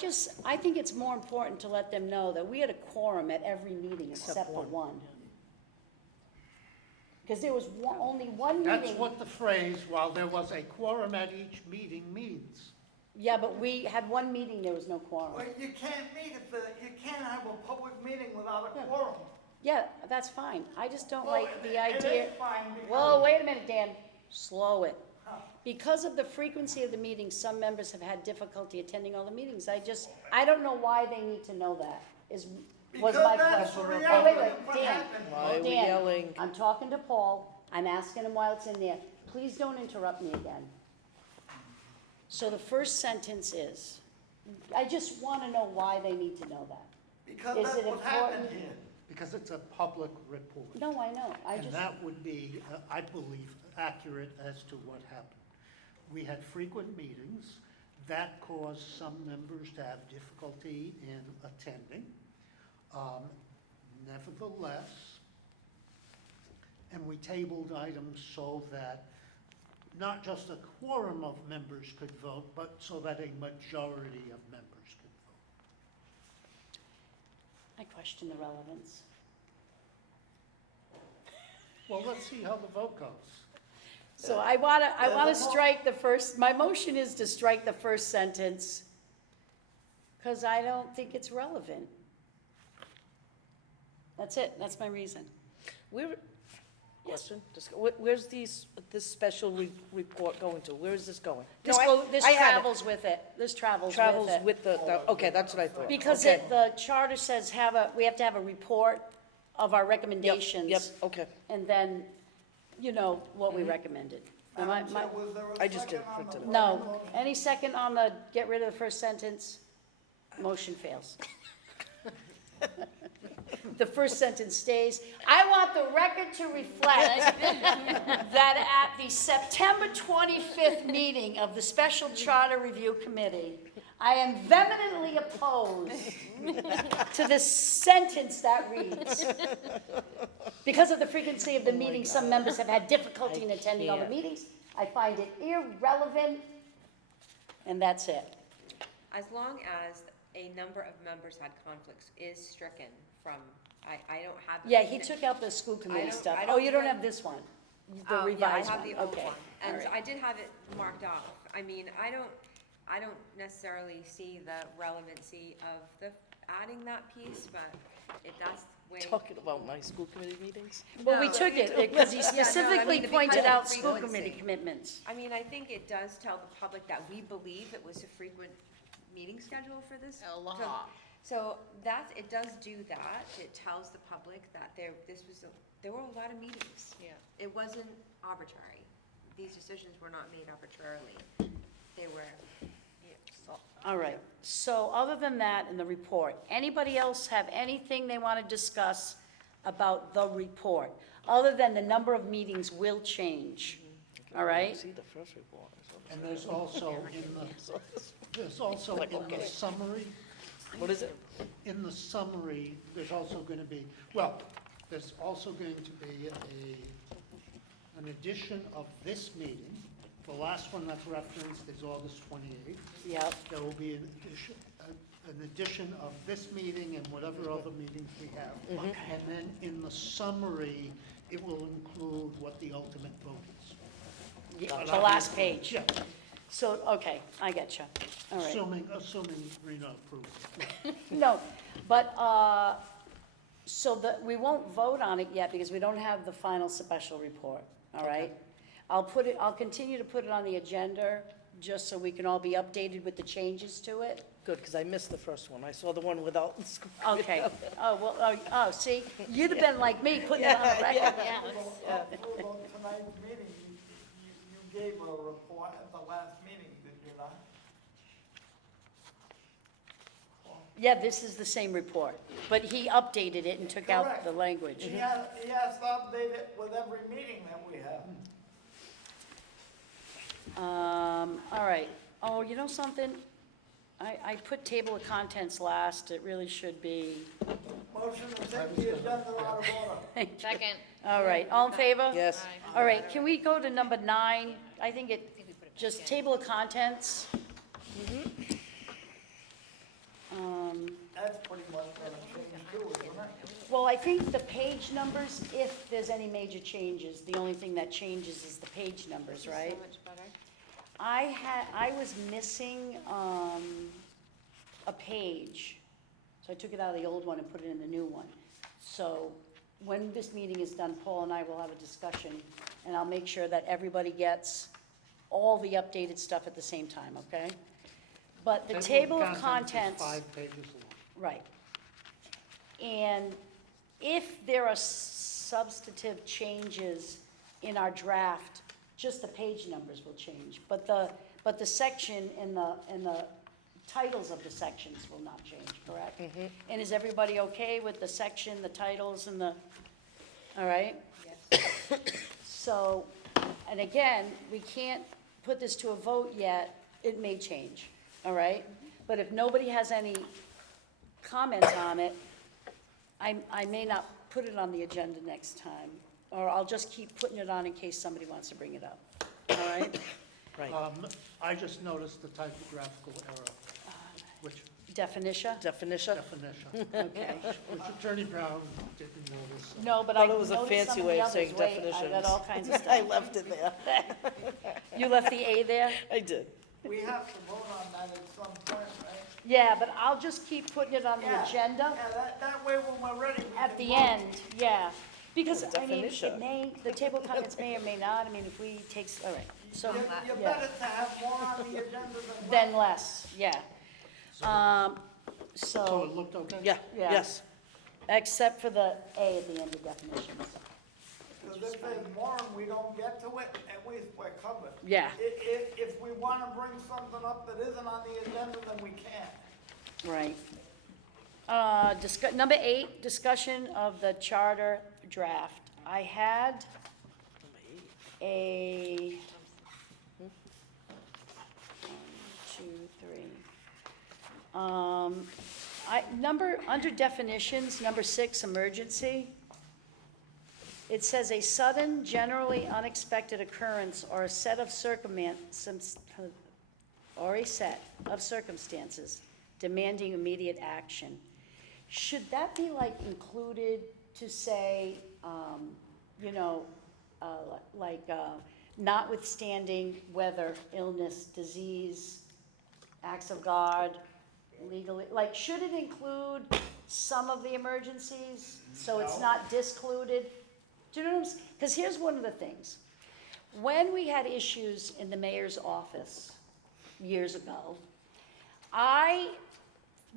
think it's more important to let them know that we had a quorum at every meeting except for one. Because there was only one That's meeting. what the phrase, while there was a quorum at each meeting, means. Yeah, but we had one meeting, there was no quorum. Well, you can't meet you can't have a public meeting without a quorum. Yeah, that's fine. I just don't Well, like the it idea. is fine because- Whoa, wait a minute, Dan. Slow it. Huh. Because of the frequency of the meetings, some members have had difficulty attending all the meetings. I don't know why they need to know that, was Because my that's question. the Oh, wait, reality wait, of what Dan. happened. Why are we Dan, yelling? I'm talking to Paul. I'm asking him while it's in there. Please don't interrupt me again. So the first sentence is, I just want to know why they need to know that. Because Is that's it what happened important? here. Because it's a public report. No, I know. And that would be, I believe, accurate as to what happened. We had frequent meetings. That caused some members to have difficulty in attending. Nevertheless, and we tabled items so that not just a quorum of members could vote, but so that a majority of members could vote. I question the relevance. Well, let's see how the vote goes. So I want to There's a mo- strike the first, my motion is to strike the first sentence because I don't think it's relevant. That's it, that's my reason. Question, where's this special report going to? Where is this going? This No, this I have it. travels with it, this travels Travels with it. with okay, that's what I thought. Because Okay. the charter says we have to have a report of our Yep, recommendations. Yep, okay. And then, what we recommended. Am I- Madam Chair, was there a I just second did on print the it. first No, motion? any second on the get rid of the first sentence, motion fails. The first sentence stays. I want the record to reflect that at the September 25th meeting of the Special Charter Review Committee, I am vehemently opposed to the sentence that reads, because of the frequency of the meeting, some members have had difficulty in attending all the can't. meetings. I find it irrelevant, and that's it. As long as a number of members had conflicts is stricken from, I don't have. Yeah, he took out the school committee don't- stuff. I Oh, don't you don't think- have this one? The Oh, yeah, I revised have one, the old okay. one, and all right. I did have it marked off. I mean, I don't necessarily see the relevancy of adding that piece, but if that's the way. Talking about my school committee meetings? Well, we No, took it, because he Yeah, no, I specifically mean, pointed because of out school frequency. committee commitments. I mean, I think it does tell the public that we believe it was a frequent meeting schedule for this. Aloha. So that's, it does do that. It tells the public that there were a lot of meetings. Yeah. It wasn't arbitrary. These decisions were not made arbitrarily. They were, All right, so other than that in the report, anybody else have anything they want to discuss about the report? Other than the number of meetings will change, all right? See the first report. And there's also in the summary, What is it? in the summary, there's also going to be, well, there's also going to be an edition of this meeting. The last one that's referenced is August 28th. Yep, There will be an edition of this meeting and whatever other meetings we have. And then in the summary, it will include what the ultimate vote is. the last page. Yeah, So, okay, I get you, all right. assuming Rena approves it. No, but, so we won't vote on it yet because we don't have the final special report, all right? I'll continue to put it on the agenda, just so we can all be updated with the changes to it. Good, because I missed the first one. I saw the one without. Okay, see, you'd have been like me, putting it on the record. Yeah, On tonight's meeting, you gave a report at the last meeting, did you not? Yeah, this is the same report, but he updated it and took out Correct. the language. He has to update it with every meeting that we have. All right, oh, you know something? I put table of contents last, it really should be. Motion to take the agenda out of order. Second. All right, all in favor? Yes. All right, can we go to number 9? I think just table of contents. That's pretty much gonna change too, isn't it? Well, I think the page numbers, if there's any major changes, the only thing that changes is the page numbers, right? So much better. I was missing, a page, so I took it out of the old one and put it in the new one. So when this meeting is done, Paul and I will have a discussion, and I'll make sure that everybody gets all the updated stuff at the same time, okay? But the table of is contents. 5 pages long. Right. And if there are substantive changes in our draft, just the page numbers will change. But the section and the titles of the sections will not change, correct? And is everybody okay with the section, the titles, and the, all right? yes. So, and again, we can't put this to a vote yet, it may change, all right? But if nobody has any comments on it, I may not put it on the agenda next time, or I'll just keep putting it on in case somebody wants to bring it up, all right? Right. I just noticed the typographical error, which Definition? Definition? definition, Okay. which Attorney Brown didn't notice. No, but Thought I it was a noticed fancy some of way the of saying others. Wait, I definitions. got all kinds of I stuff. left it there. You left the A there? I did. We have to vote on that at some point, right? Yeah, but I'll just keep putting it on the Yeah. agenda. Yeah, that way when we're ready, we At can the vote. end, yeah, because, Oh, I mean, it definition. may, the table of contents may or may not, I mean, if we take, all right, so, You're yeah, better to have more on the agenda than then less. less, yeah. So So, it looked okay? Yeah, Yeah. yes. except for the A at the end of definitions. Because if there's more and we don't get to it, at least we're covered. Yeah. If we want to bring something up that isn't on the agenda, then we can't. Right. Number 8, discussion of the charter draft. I had a, 1, 2, 3. Under definitions, number 6, emergency. It says a sudden, generally unexpected occurrence or a set of circumstances demanding immediate action. Should that be like included to say, notwithstanding weather, illness, disease, acts of God, legally, like, should it include some of the emergencies, so it's not discluded? Do you know what I'm saying? Because here's one of the things. When we had issues in the mayor's office years ago,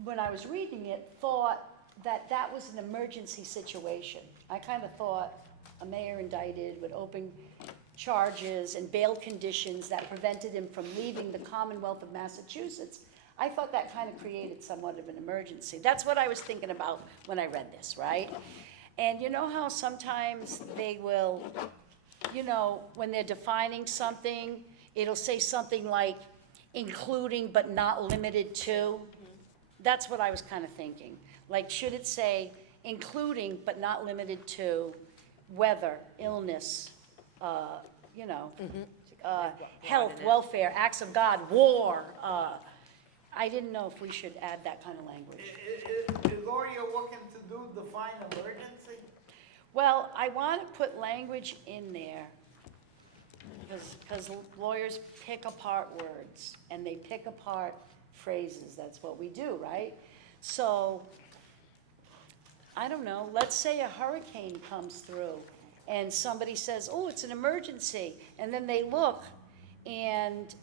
when I was reading it, thought that that was an emergency situation. I kind of thought a mayor indicted would open charges and bail conditions that prevented him from leaving the Commonwealth of Massachusetts. I thought that kind of created somewhat of an emergency. That's what I was thinking about when I read this, right? And you know how sometimes they will, you know, when they're defining something, it'll say something like including but not limited to? That's what I was kind of thinking. Like, should it say including but not limited to weather, illness, you know, health, welfare, acts of God, war? I didn't know if we should add that kind of language. Is all you're looking to do define emergency? Well, I want to put language in there, because lawyers pick apart words, and they pick apart phrases, that's what we do, right? So, I don't know, let's say a hurricane comes through, and somebody says, oh, it's an emergency, and then they look, and,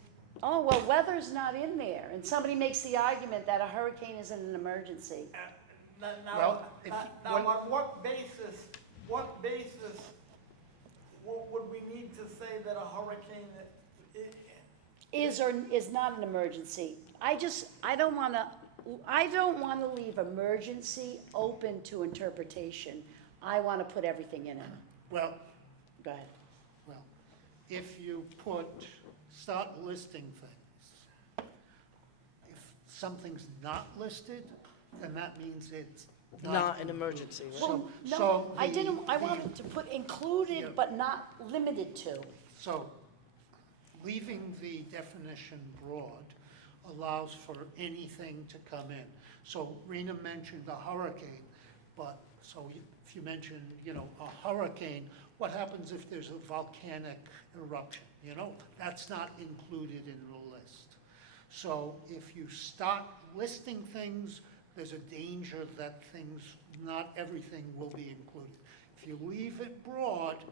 oh, well, weather's not in there, and somebody makes the argument that a hurricane isn't an emergency. Now, Well, if- now, on what basis would we need to say that a hurricane Is or is not an emergency. I don't wanna leave emergency open to interpretation. I wanna put everything in it. Well, Go ahead. well, if you start listing things, if something's not listed, then that means it's Not an emergency, right? Well, no, so I the- didn't, I the- wanted to put Yeah. included but not limited to. So, leaving the definition broad allows for anything to come in. So Rena mentioned a hurricane, but, so if you mention, you know, a hurricane, what happens if there's a volcanic eruption? You know, that's not included in the list. So if you start listing things, there's a danger that not everything will be included. If you leave it broad,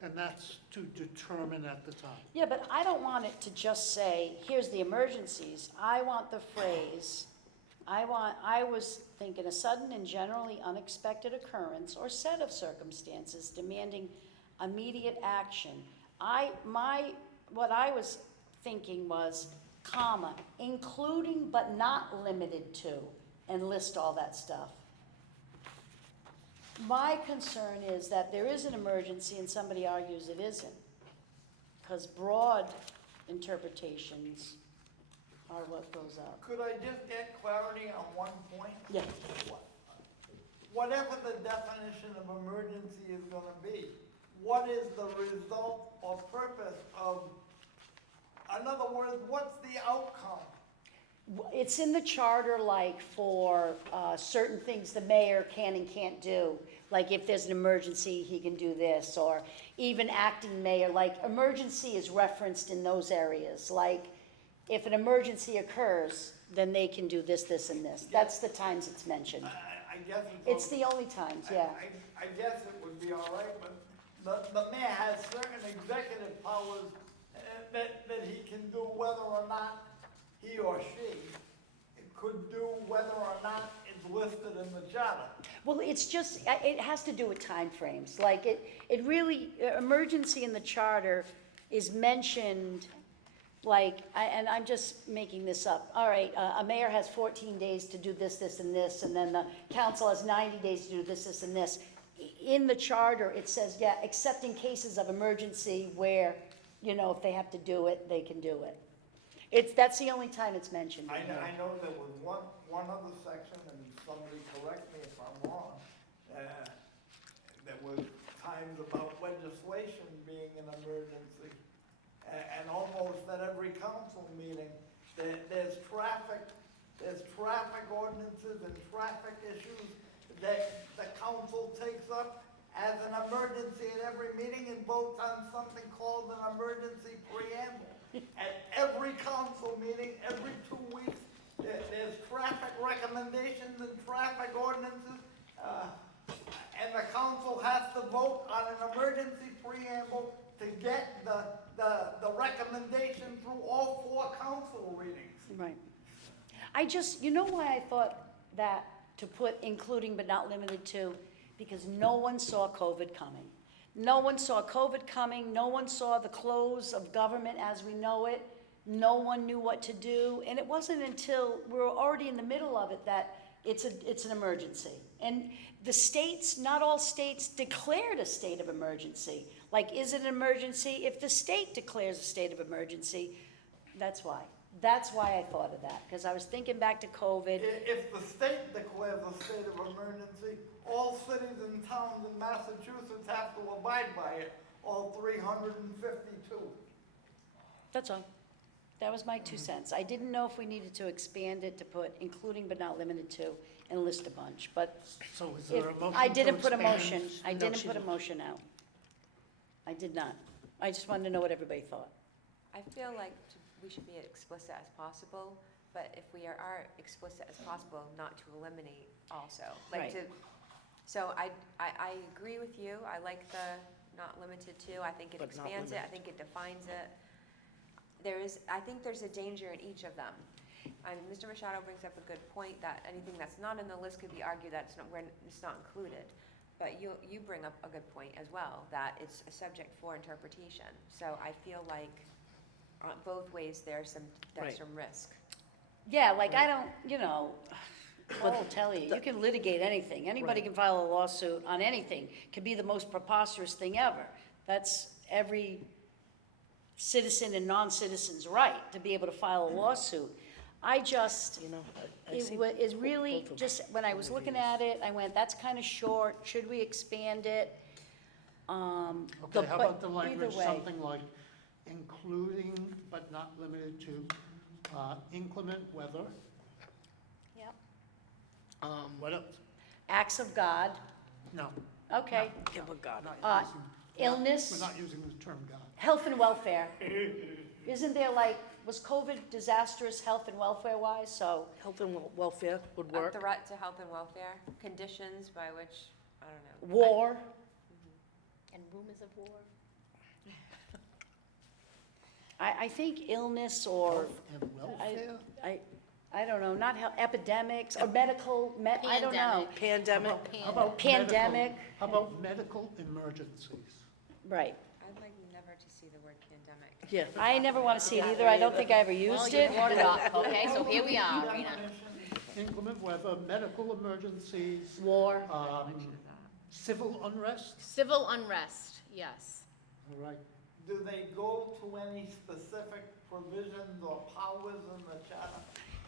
then that's to determine at the time. Yeah, but I don't want it to just say, here's the emergencies. I want the phrase, I was thinking a sudden and generally unexpected occurrence or set of circumstances demanding immediate action. What I was thinking was, comma, including but not limited to, and list all that stuff. My concern is that there is an emergency and somebody argues it isn't. Because broad interpretations are what goes up. Could I just get clarity on one point? Yeah. Whatever the definition of emergency is gonna be, what is the result or purpose of, in other words, what's the outcome? It's in the charter, like, for certain things the mayor can and can't do. Like, if there's an emergency, he can do this, or even acting mayor, like, emergency is referenced in those areas. Like, if an emergency occurs, then they can do this, this, and this. That's the times it's mentioned. I guess It's the only times, yeah. I guess it would be all right, but the mayor has certain executive powers that he can do whether or not he or she could do whether or not it's listed in the charter. Well, it's just, it has to do with timeframes. Like, it really, emergency in the charter is mentioned, like, and I'm just making this up. All right, a mayor has 14 days to do this, this, and this, and then the council has 90 days to do this, this, and this. In the charter, it says, yeah, except in cases of emergency where, you know, if they have to do it, they can do it. That's the only time it's mentioned. I know there was one other section, and somebody correct me if I'm wrong, there was times about legislation being an emergency. And almost at every council meeting, there's traffic ordinances and traffic issues that the council takes up as an emergency at every meeting and votes on something called an emergency preamble. At every council meeting, every 2 weeks, there's traffic recommendations and traffic ordinances, and the council has to vote on an emergency preamble to get the recommendation through all 4 council readings. Right. I just, you know why I thought that, to put including but not limited to? Because no one saw COVID coming. No one saw COVID coming, no one saw the close of government as we know it. No one knew what to do, and it wasn't until we were already in the middle of it that it's an emergency. And the states, not all states declared a state of emergency. Like, is it an emergency? If the state declares a state of emergency, that's why. That's why I thought of that, because I was thinking back to COVID. If the state declares a state of emergency, all cities and towns in Massachusetts have to abide by it, all 352. That's all. That was my 2 cents. I didn't know if we needed to expand it to put including but not limited to and list a bunch, but So is if, there a motion I to didn't put a expand? motion, I No, didn't she put a didn't. motion out. I did not. I just wanted to know what everybody thought. I feel like we should be as explicit as possible, but if we are explicit as possible, not to eliminate also. Like Right. to, so I agree with you, I like the not limited to, I think it But not expands it, I limited. think it defines it. I think there's a danger in each of them. And Mr. Machado brings up a good point that anything that's not in the list could be argued that it's not included. But you bring up a good point as well, that it's a subject for interpretation. So I feel like both ways there's some Right. risk. Yeah, like I don't, you know, Paul will tell you, you can litigate anything. Anybody Right. can file a lawsuit on anything. Could be the most preposterous thing ever. That's every citizen and non-citizen's right, to be able to file a lawsuit. I just, You know, I see is really, both of just, when I was looking at it, I went, that's kind of short, should we expand it? Okay, how but about the language, either way. something like including but not limited to inclement weather? Yep. What else? Acts of God, No. okay. Yeah, but God. not Uh, using- Illness. We're not using the term God. Health and welfare. Isn't there like, was COVID disastrous health and welfare wise, so, Health and welfare would A work. threat to health and welfare, conditions by which, I don't know. war, And rumors of war. I think illness or, Health and welfare? I don't know, not health, epidemics, or medical, I don't know. Pandemic. How about Pandemic. How about medical emergencies? Right. I'd like never to see the word pandemic. Yeah. I never want to see it either, I don't think I ever Well, used you it. brought it up, okay, so here we are, Rena. Inclement weather, medical emergencies, War, civil unrest? Civil unrest, yes. All right. Do they go to any specific provisions or powers in the charter?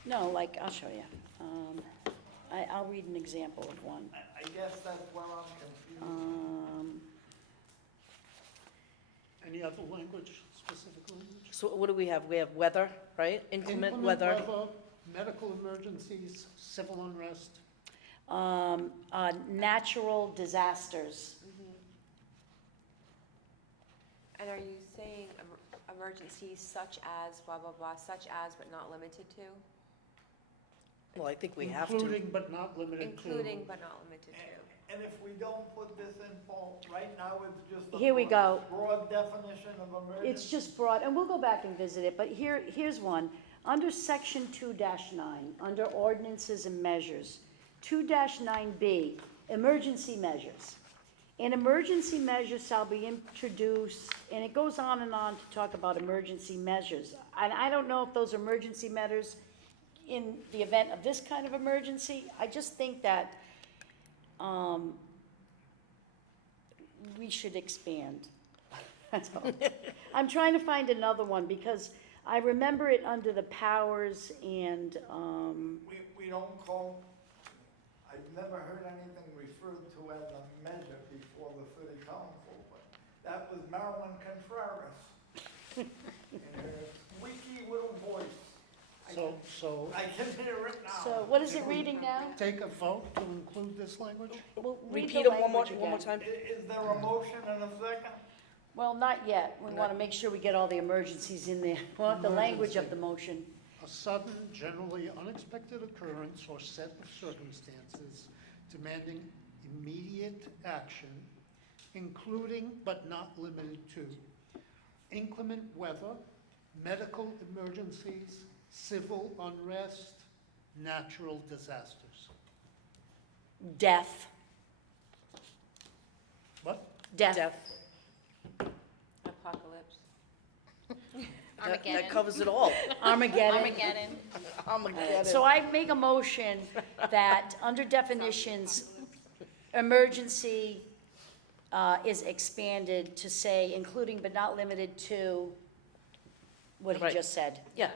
no, like, I'll show you. I'll read an example of one. I guess that's where I'm confused. Any other language, specific language? So what do we have? We have weather, right? Inclement weather. Medical emergencies, civil unrest. Natural disasters. And are you saying emergencies such as blah, blah, blah, such as but not limited to? Well, I think we have to. Including but not limited to. Including but not limited to. And if we don't put this in, Paul, right now it's just a Here we go. broad definition of emergency. It's just broad, and we'll go back and visit it, but here's one. Under section 2-9, under ordinances and measures, 2-9B, emergency measures. An emergency measure shall be introduced, and it goes on and on to talk about emergency measures. And I don't know if those emergency measures, in the event of this kind of emergency, I just think that, we should expand. That's all. I'm trying to find another one, because I remember it under the powers and, We don't call, I've never heard anything referred to as a measure before the city council, but that was Marilyn Contreras. In her squeaky little voice. So I can hear it now. so what is it reading now? take a vote to include this language? Well, read the Repeat them one more language again. time. Is there a motion and a second? Well, not yet. We want to make sure we get all the emergencies in there. We want the language of the motion. A sudden, generally unexpected occurrence or set of circumstances demanding immediate action, including but not limited to inclement weather, medical emergencies, civil unrest, natural disasters. Death. What? Death. Apocalypse. That Armageddon. covers it all. Armageddon. Armageddon. Armageddon. So I make a motion that, under definitions, emergency is expanded to say, including but not limited to what he Right. just said. Yeah,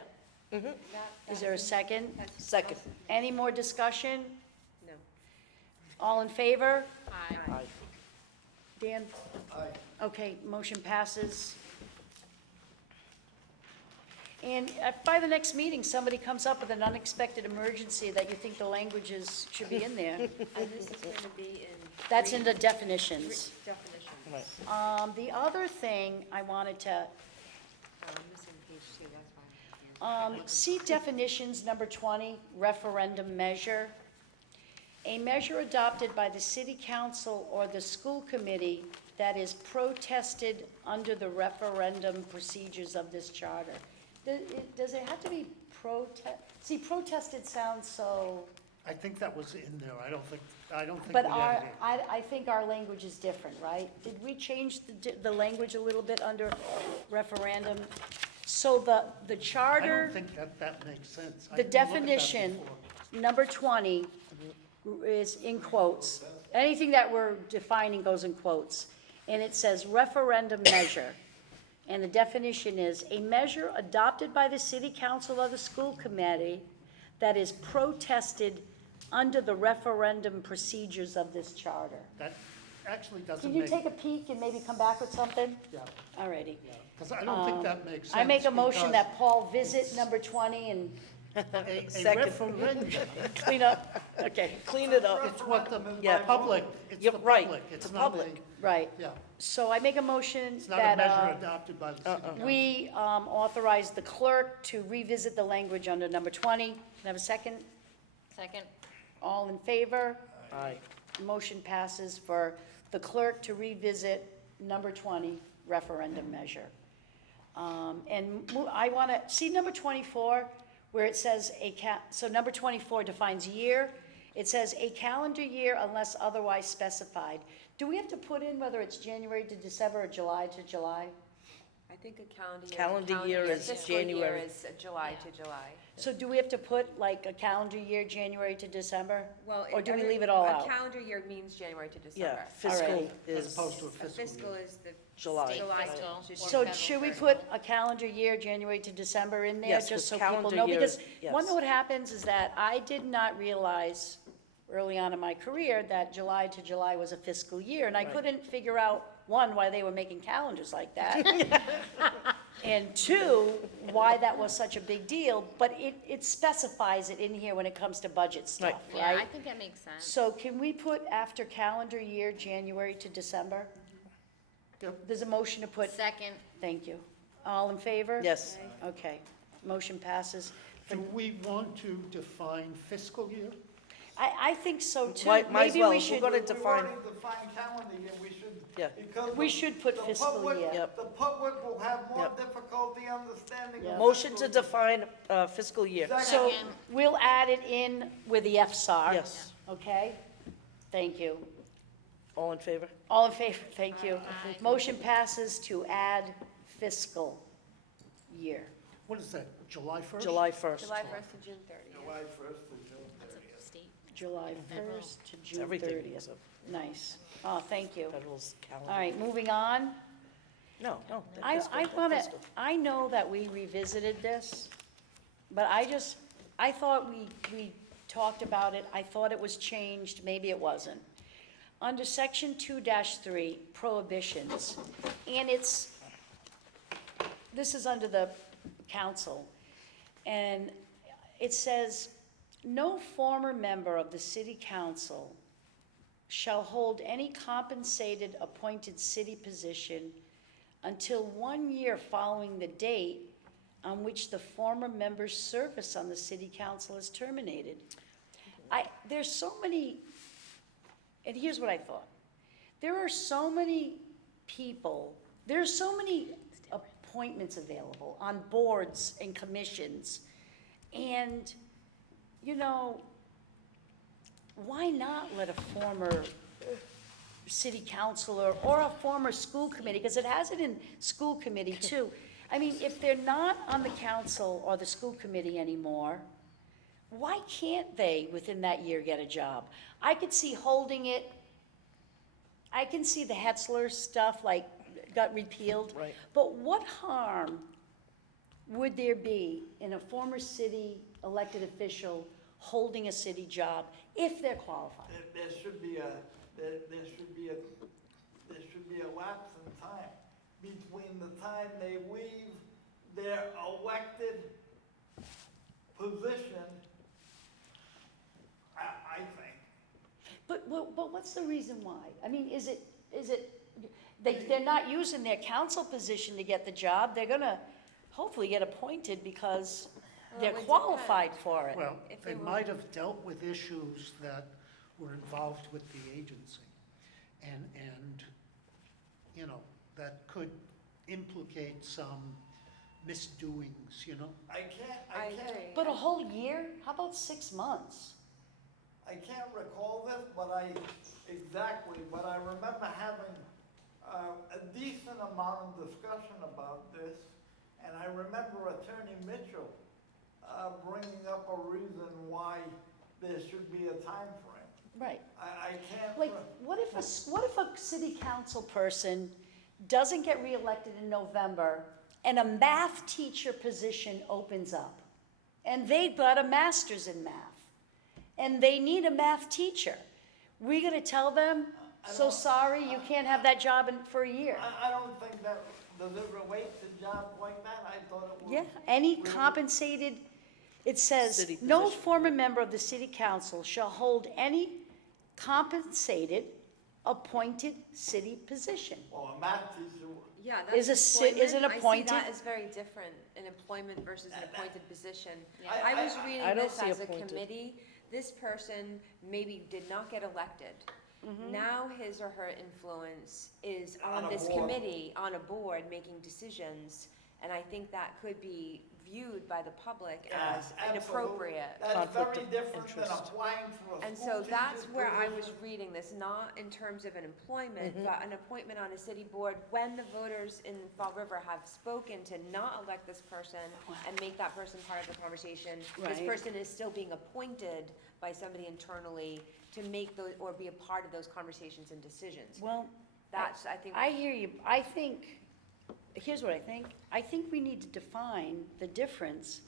Is there a second? second. Any more discussion? No. All in favor? Aye. Aye. Dan? Aye. Okay, motion passes. And by the next meeting, somebody comes up with an unexpected emergency that you think the languages should be in there. And this is going to be in. That's in the definitions. Definitions. Right. The other thing I wanted to, I'm missing page 2, that's why. see definitions, number 20, referendum measure. A measure adopted by the city council or the school committee that is protested under the referendum procedures of this charter. Does it have to be see, protested sounds so, I think that was in there. I don't think but we our, added it. I think our language is different, right? Did we change the language a little bit under referendum? So the I charter. don't think that makes sense. I The didn't look at that definition, before. number 20, is in quotes. Anything that we're defining goes in quotes. And it says referendum measure. And the definition is, a measure adopted by the city council or the school committee that is protested under the referendum procedures of this charter. That actually doesn't Can you make, take a peek and maybe come back with something? yeah, All righty. because I don't think that makes sense. I make a motion because that Paul visit number 20 and A Second. referendum, clean up. Okay, Clean it up. it's what the Yeah. public, it's You're the right. public. It's It's not a, public. right. yeah, So I make a motion it's not a that measure adopted by the city council. we authorize the clerk to revisit the language under number 20. Can I have a second? Second. All in favor? Aye. Motion passes for the clerk to revisit number 20 referendum measure. I want to, see number 24, where it says so number 24 defines year. It says a calendar year unless otherwise specified. Do we have to put in whether it's January to December or July to July? I think a calendar year. Calendar year is Fiscal year January. is July to July. So do we have to put like a calendar year, January to December? Well, Or do we every- leave it all A out? calendar year means January to Yeah, December. fiscal Alright. As is, opposed to a A fiscal fiscal year. is the. July. July Fiscal. to So Federal should we fiscal. put a calendar year, January to December in there? Yes, Just so 'cause people calendar know? year Because is- yes. one, what happens is that I did not realize early on in my career that July to July was a fiscal year. And I Right. couldn't figure out, one, why they were making calendars like that. And two, why that was such a big deal. But it specifies it in here when it comes to budget stuff, Yeah, I right? think that makes sense. So can we put after calendar year, January to December? Yep. There's a motion to put, Second. thank you. All in favor? yes. Okay, motion passes. Do we want to define fiscal year? I think so too. Might as Maybe well. we If we're should, gonna We've define, already defined calendar year, we should. Yeah. because We the- should put the fiscal public- year. Yep. The public will have more Yep. difficulty understanding. Yeah. of motion to fiscal year. define fiscal year. so Second. we'll add it in with the FSAR. Yes. Okay? Thank you. All in favor? All in favor, thank you. Aye. Motion passes to add fiscal year. What is that, July 1st? July 1st. July 1st to June 30th. July 1st to June That's 30th. a state. July Federal. 1st to It's June everything 30th. is a Nice. Oh, thank you. federal's calendar. All right, moving on. No, no. they're I fiscal, they're want to, fiscal. I know that we revisited this, but I thought we talked about it, I thought it was changed, maybe it wasn't. Under section 2-3, prohibitions, and this is under the council, and it says, no former member of the city council shall hold any compensated appointed city position until 1 year following the date on which the former member's service on the city council is terminated. There's so many, and here's what I thought. There are so many people, there's so many appointments available on boards and commissions. And, you know, why not let a former city councilor or a former school committee, because it has it in school committee too. I mean, if they're not on the council or the school committee anymore, why can't they, within that year, get a job? I could see holding it, I can see the Hetzler stuff, like, got repealed. Right. But what harm would there be in a former city elected official holding a city job if they're qualified? There should be a, there should be a lapse in time between the time they leave their elected position, I think. But what's the reason why? I mean, is it, they're not using their council position to get the job, they're gonna hopefully get appointed because Well, they're it would qualified depend. for it. Well, If they they were- might have dealt with issues that were involved with the agency. And, you know, that could implicate some misdoings, you know? I I can't, agree. But a whole year? How about 6 months? I can't recall this, but I remember having a decent amount of discussion about this, and I remember Attorney Mitchell bringing up a reason why there should be a time frame. Right. I can't. Like, what if a city council person doesn't get reelected in November and a math teacher position opens up? And they've got a master's in math, and they need a math teacher. We gonna tell them, so sorry, you can't have that job for a year? I don't think that, does it relate to jobs like that? I thought it was. Yeah, any compensated, it says, City no position. former member of the city council shall hold any compensated, appointed city position. Well, a math teacher, Yeah, Is that's a si- is an employment. I see appointed- that as very different, an employment versus an appointed position. Yeah. I was reading I don't this see as a appointed. committee, this person maybe did not get elected. Now his or her influence is On on a this board. committee, on a board, making decisions. And I think that could be viewed by the public yeah, as absolutely. inappropriate. That's Conflict very of different than interest. applying for a And school so that's teacher's where I was position. reading this, not in terms of an employment, but an appointment on a city board when the voters in Fall River have spoken to not elect this person and make that person part of the conversation. This Right. person is still being appointed by somebody internally to make those, or be a part of those conversations and decisions. Well, That's, I think. I hear you. I think, here's what I think. I think we need to define the difference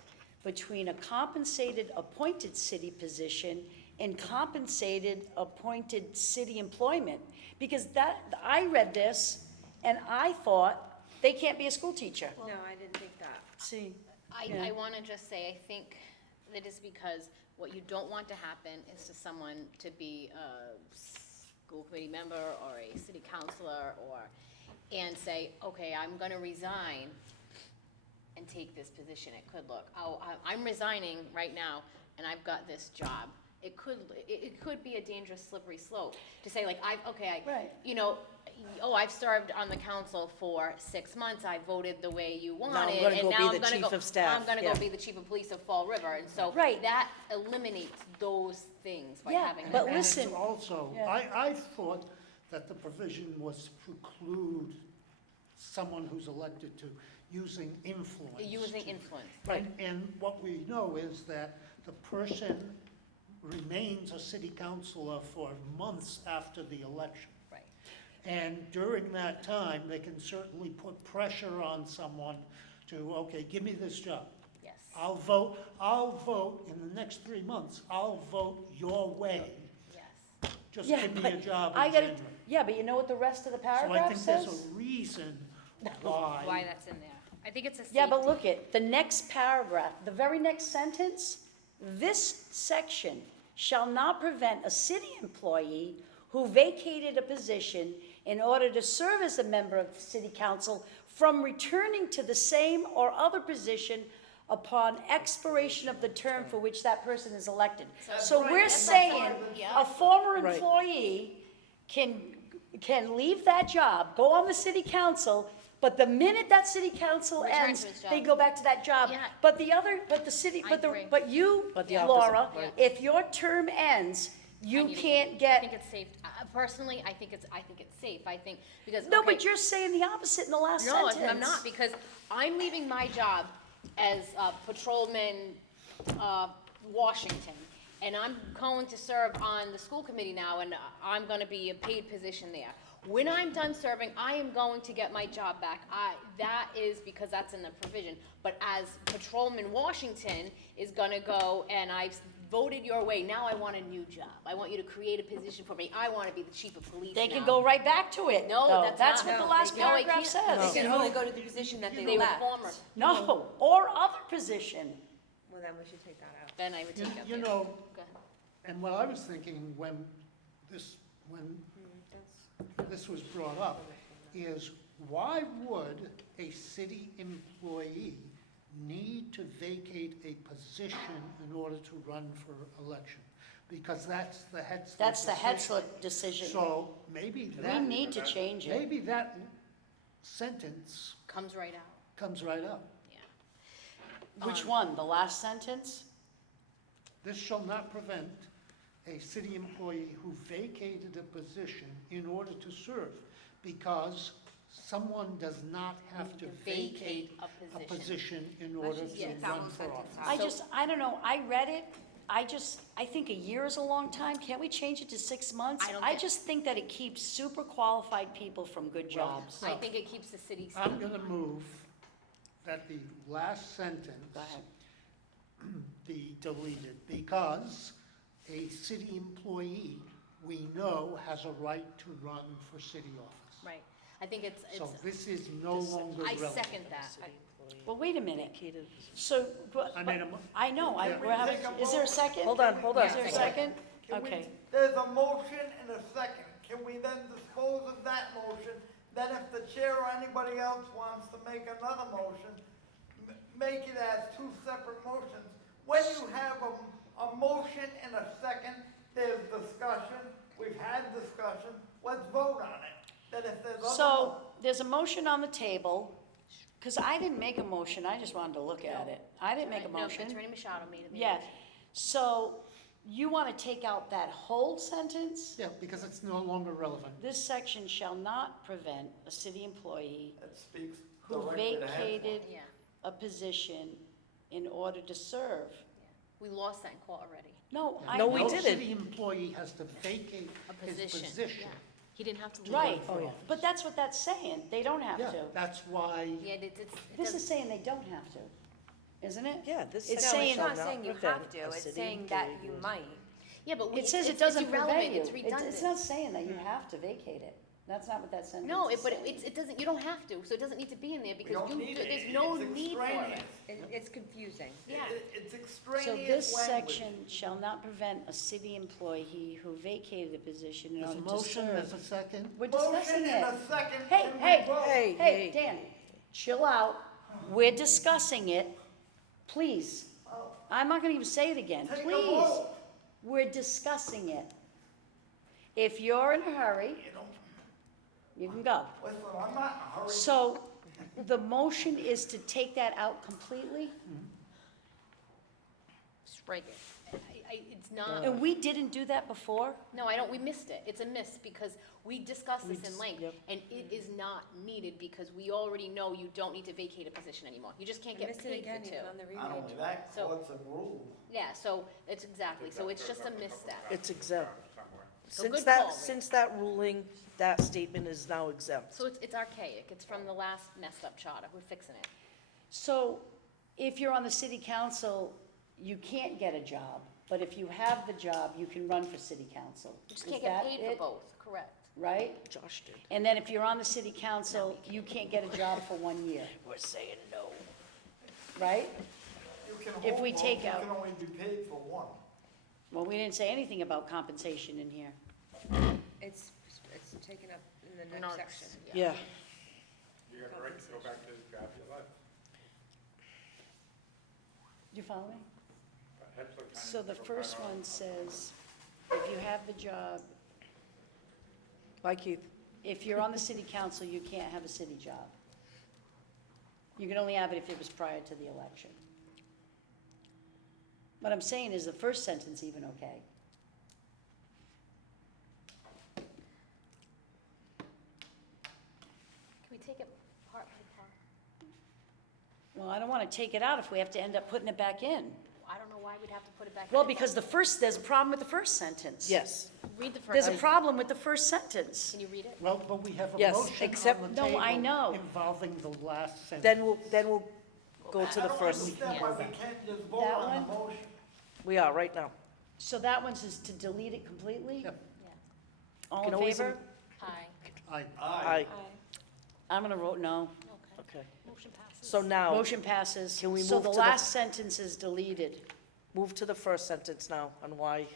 between a compensated appointed city position and compensated appointed city employment. Because I read this and I thought they can't be a school teacher. No, I didn't think that. See, I Yeah. want to just say, I think that is because what you don't want to happen is to someone to be a school committee member or a city councilor and say, okay, I'm going to resign and take this position. It could look, I'm resigning right now and I've got this job. It could be a dangerous slippery slope to say like, Right. you know, I've served on the council for 6 months, I voted the way you I'm wanted, gonna and go now be I'm the gonna chief go, of staff, I'm gonna yeah. go be the chief of police of Fall River, and so Right. that eliminates those things by Yeah, having. but that. listen- And also, Yeah. I thought that the provision was to preclude someone who's elected to using influence. Using to- influence. Right. And what we know is that the person remains a city councilor for months after the election. Right. And during that time, they can certainly put pressure on someone to, okay, give me this job. Yes. I'll vote in the next 3 months, I'll vote your way. Yes. Just Yeah, give me but a job I in gotta, January. yeah, but you know what the rest of the So I paragraph think there's says? a reason Why why. that's in there. I think it's a safety. Yeah, but look at, the next paragraph, the very next sentence, this section shall not prevent a city employee who vacated a position in order to serve as a member of the city council from returning to the same or other position upon expiration of the term for which that person is elected. So right, we're that's saying right. Yeah. a former Right. employee can leave that job, go on the city council, But the minute that city council Return to ends, his job. they go back to that job. Yeah. But the other, but the city, I agree. but you, But the opposite, Laura, right. if your term ends, I you need to can't I get, think it's safe. Personally, I think it's safe. I think, because, no, okay, but you're saying the opposite in the last no, sentence. I'm not, because I'm leaving my job as patrolman, Washington, and I'm going to serve on the school committee now, and I'm gonna be a paid position there. When I'm done serving, I am going to get my job back. That is because that's in the provision. But as patrolman Washington is gonna go, and I've voted your way, now I want a new job. I want you to create a position for me. I wanna be the chief of police They can now. go right back to it. No, though. that's That's not- what the no, last they can't. No, I paragraph can't. says. They can only go to the position that they They were left. former, No, or other position. Well, then we should take that out. then I would take out You the. know, Go ahead. and what I was thinking when this was brought up is, why would a city employee need to vacate a position in order to run for election? Because that's the Hetzler That's the decision. Hetzler decision. So maybe We that, need to change it. maybe that sentence Comes right out, comes right up. yeah. Which one, the last sentence? This shall not prevent a city employee who vacated a position in order to serve, because someone does not have to vacate a position in order just to take that run one for sentence office. I don't know, I read it, I think a year is a long time, can't we change it to 6 months? I don't I think- just think that it keeps super qualified people from good jobs. I think it keeps the city. I'm gonna move that the last sentence Go ahead. be deleted, because a city employee, we know, has a right to run for city office. Right, I think it's, So this is no longer I relevant. second that. Well, wait a minute, so, I made a mo- I know, Can we we're having, take a is there a vote? second? Hold on, hold on. Is there a second? Can we- Okay. There's a motion and a second. Can we then dispose of that motion? Then if the chair or anybody else wants to make another motion, make it as two separate motions. When you have a motion and a second, there's discussion. We've had discussion. Let's vote on it. Then if there's other. So, there's a motion on the table, because I didn't make a motion, I just wanted to look at it. I didn't make a No, motion. Attorney Machado made it. Yeah, so you want to take out that whole sentence? Yeah, because it's no longer relevant. This section shall not prevent a city employee It speaks who directly to Hetzler. vacated Yeah, a position in order to serve. we lost that in court already, No, I No, know. we No didn't. city employee has to vacate a his position, position. yeah. He didn't have to leave. Right, Oh, yeah. but that's what that's saying, they don't have Yeah, to. that's why, Yeah, it This doesn't- is saying they don't have to, isn't it? Yeah, this It's section saying- It's shall not saying you prevent have to, a it's city saying that employee you who is- might. Yeah, but It says it it's doesn't irrelevant, prevent you. it's redundant. It's not saying that you have to vacate it. That's not what that sentence No, is but saying. it doesn't, you don't have to, so it doesn't need to be in there We because don't you, need it. there's no It's need for it. extraneous. It's confusing. Yeah. It's So extraneous this language. section shall not prevent a city employee who vacated a position in there's a order to motion, there's serve. a second. We're discussing Motion it. and a second. Hey, Can we hey, vote? Hey, Hey, Dan, chill out. We're discussing it. Please. I'm not gonna even say it again. Take a Please. vote. We're discussing it. If you're in a hurry, You know, you can go. listen, I'm not in a hurry. So the motion is to take that out completely? Strike it. It's not, And we didn't do that before? no, we missed it. It's a miss because we discussed this in length. yep. And it is not needed because we already know you don't need to vacate a position anymore. You just can't I get missed it paid again, for two. even on the Not reread. only that, So- courts and rules. Yeah, so it's exactly, so it's just a misstep. It's exempt. Somewhere. So Since good call, that, Rick. since that ruling, that statement is now exempt. So it's archaic. It's from the last messed up charter. We're fixing it. So if you're on the city council, you can't get a job, but if you have the job, you can run for city council. You just Is can't get that paid for it? both, correct? Right? Josh did. And then if you're on the city council, you can't get a job for 1 year, We're saying no. right? You can If hold we one, take you out- can only be paid for one. Well, we didn't say anything about compensation in here. It's taken up in the No, next it's- section. Yeah. You have the right to go back to the job you left. Do you follow me? But Hetzler kind of So the broke first that off. one says, if you have the job, Bye, Keith. if you're on the city council, you can't have a city job. You can only have it if it was prior to the election. What I'm saying is the first sentence even okay? Can we take it part by part? Well, I don't want to take it out if we have to end up putting it back in. I don't know why we'd have to put it back in. Well, because there's a problem with the first sentence. Yes, Read the There's first, a problem with the first sentence. can you read it? Well, but we have a Yes, motion except- on the No, table I know. involving the last sentence. then we'll go to the first, I don't understand why we can't just vote That on the one? motion. we are right now. So that one's is to delete it completely? Yep. All Can in always favor? Aye. I, Aye, I'm gonna vote no. Okay. okay. Motion passes. So now, Motion passes. Can we So move the to the- last sentence is deleted. move to the first sentence now on why.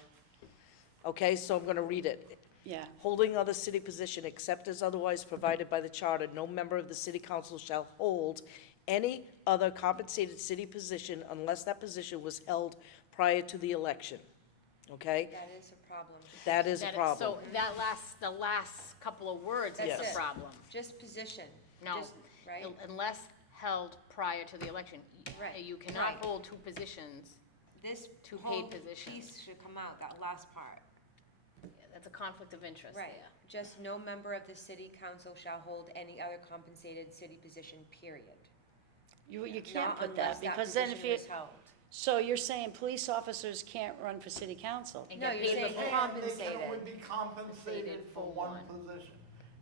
Okay, so I'm gonna read it. Yeah. Holding other city position except as otherwise provided by the charter, no member of the city council shall hold any other compensated city position unless that position was held prior to the election. Okay? That is a problem. That is a That problem. So the last couple of words is Yes. the That's it. problem. Just position. No. Just- Right? Unless held prior to the election. Right. You cannot Right. hold two positions. This Two whole paid positions. piece should come out, that last part. That's a conflict of interest Right. there. Just no member of the city council shall hold any other compensated city position, period. You can't Not put that, unless because then if position you, is held. so you're saying police officers can't run for city council? And No, get you're paid saying for- They compensated. can only be compensated for one position.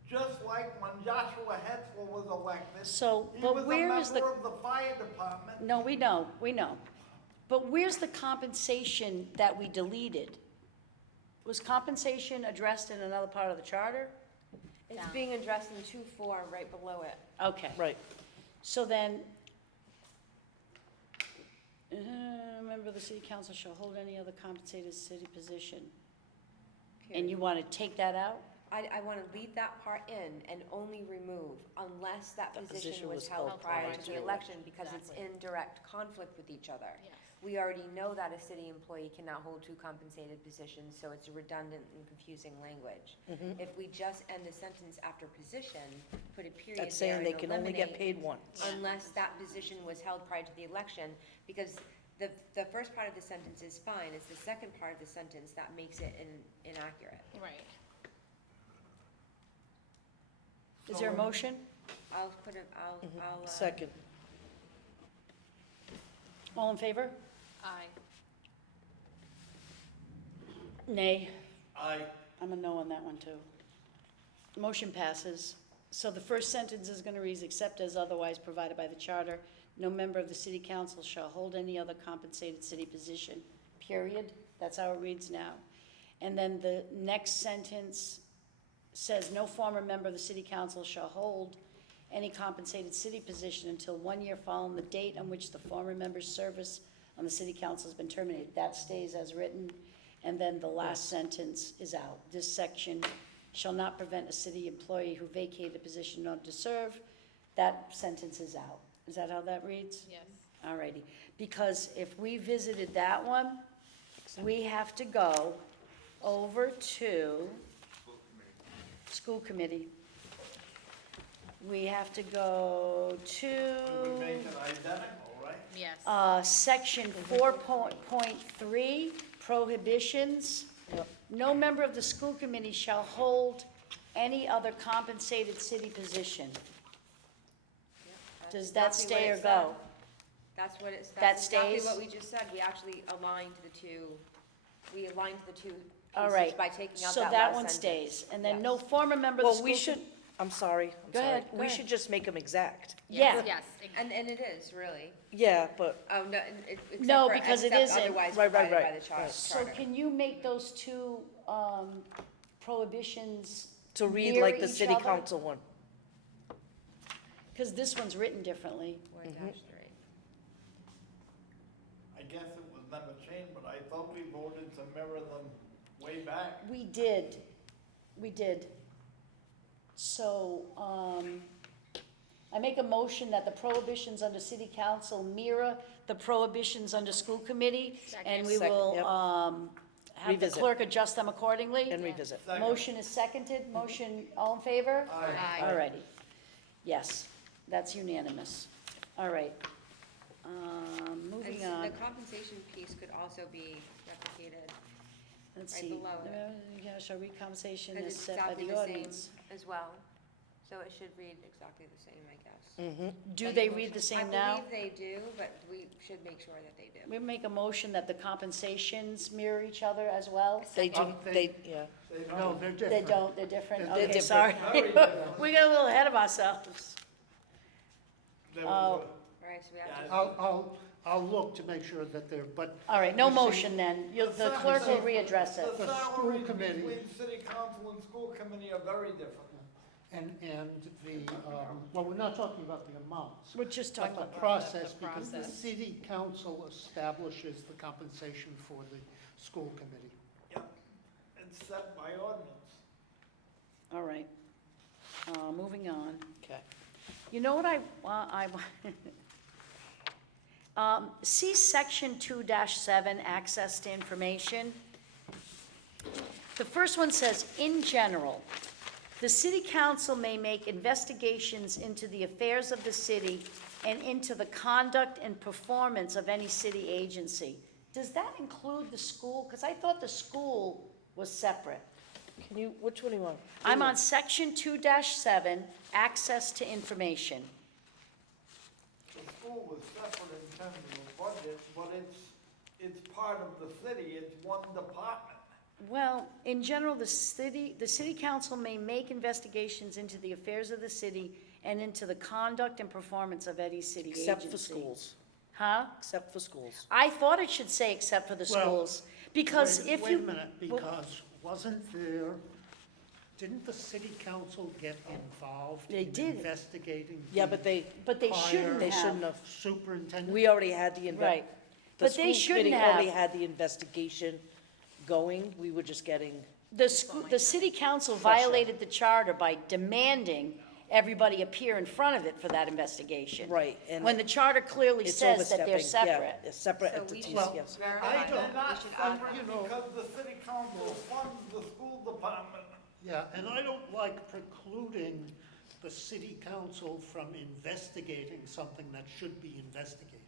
Just like when Joshua Hetzel was elected. So, He but was a where is the, member of the fire department. no, we know. But where's the compensation that we deleted? Was compensation addressed in another part of the charter? It's Down. being addressed in 2.4 right below it. Okay. Right. So then, member of the city council shall hold any other compensated city position. And you want to take that out? I want to leave that part in and only remove unless that position was held prior to the election because it's Exactly. in direct conflict with each other. Yes. We already know that a city employee cannot hold two compensated positions, so it's redundant and confusing language. Mm-hmm. If we just end the sentence after position, put a period That's there saying they and can only get eliminate paid once. unless that position was held prior to the election, because the first part of the sentence is fine, it's the second part of the sentence that makes it inaccurate. Right. Is there a motion? I'll put it, I'll. Second. All in favor? Aye. Nay. Aye. I'm a no on that one, too. Motion passes. So the first sentence is going to read, except as otherwise provided by the charter, no member of the city council shall hold any other compensated city position, period. That's how it reads now. And then the next sentence says, no former member of the city council shall hold any compensated city position until 1 year following the date on which the former member's service on the city council has been terminated. That stays as written. And then the last sentence is out. This section shall not prevent a city employee who vacated a position not to serve. That sentence is out. Is that how that reads? Yes. All righty. Because if we visited that one, we have to go over to school committee. We have to go We make to it identical, right? Yes. section 4.3, prohibitions. Yep. No member of the school committee shall hold any other compensated city position. That's Does that exactly stay what or it go? said. That's what it's, That that's exactly stays? what we just said. We actually aligned the two, we aligned the two All pieces right. by taking out So that that last one sentence. stays. And then Yes. no former member of the Well, school. we should, I'm sorry, Go ahead, go We ahead. should just make them exact. Yeah. Yes. And it is, really. Yeah, but, Oh, no, except No, for, because it except isn't. otherwise Right, right, provided by right, the charter. right. So can you make those two prohibitions to read near like the each city other? council one. Because this one's written differently. Or Mm-hmm. -3. I guess it was never changed, but I thought we voted to mirror them way back. We did. So, I make a motion that the prohibitions under city council mirror the prohibitions under school committee. And we Second, will, yep. have the Revisit. clerk adjust them accordingly. And revisit. Second. Motion is seconded. Motion, all in favor? Aye. All righty. Yes, that's unanimous. All right. Moving And on. the compensation piece could also be replicated, Let's right see. below it. Yeah, shall read compensation because is it's set by exactly the the same audience. as well. So it should read exactly the same, I guess. Do Like they motion. read the same I now? believe they do, but we should make sure that they do. We make a motion that the compensations mirror each other as well? They do, They- yeah. No, they're different. They don't, they're different? They're Okay, different. sorry. Very different. We got a little ahead of ourselves. There Oh. was Right, so we have to. Yeah. I'll look to make sure that they're, but All right, no You see- motion then. The clerk will readdress it. The The school salaries committee- between city council and school committee are very different. and the, well, we're not talking about the amounts, We're just talking but the about, process, the because the process. city council establishes the compensation for the school committee. Yep, it's set by ordinance. all right. Moving on. Okay. You know what see section 2-7, access to information. The first one says, in general, the city council may make investigations into the affairs of the city and into the conduct and performance of any city agency. Does that include the school? Because I thought the school was separate. Can you, which one do you want? I'm on section 2-7, access to information. The school was separate in terms of the budget, but it's part of the city, it's one department. Well, in general, the city council may make investigations into the affairs of the city and into the conduct and performance of any city agency. Except for schools, Huh? except for schools. I thought it should say except for the Well, schools, because Wait- if Wait you. a minute, because didn't the city council get involved They in did. investigating? Yeah, the but they shouldn't They have. shouldn't have. Superintendent? We already had the Right. The But they school shouldn't committee already have. had the investigation going. We were just getting, The city council violated the charter by demanding everybody appear in front of it for that investigation. right, and When the charter clearly it's says that they're overstepping. Yeah, separate. they're separate So we entities, should- Well, yes. Verify They're that, not we should add separate you know- because the city council funds the school department. Yeah, and I don't like precluding the city council from investigating something that should be investigated,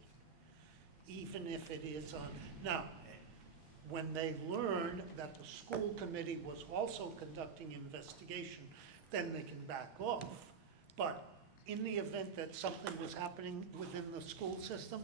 even if it is on, now, when they learn that the school committee was also conducting investigation, then they can back off. But in the event that something was happening within the school system,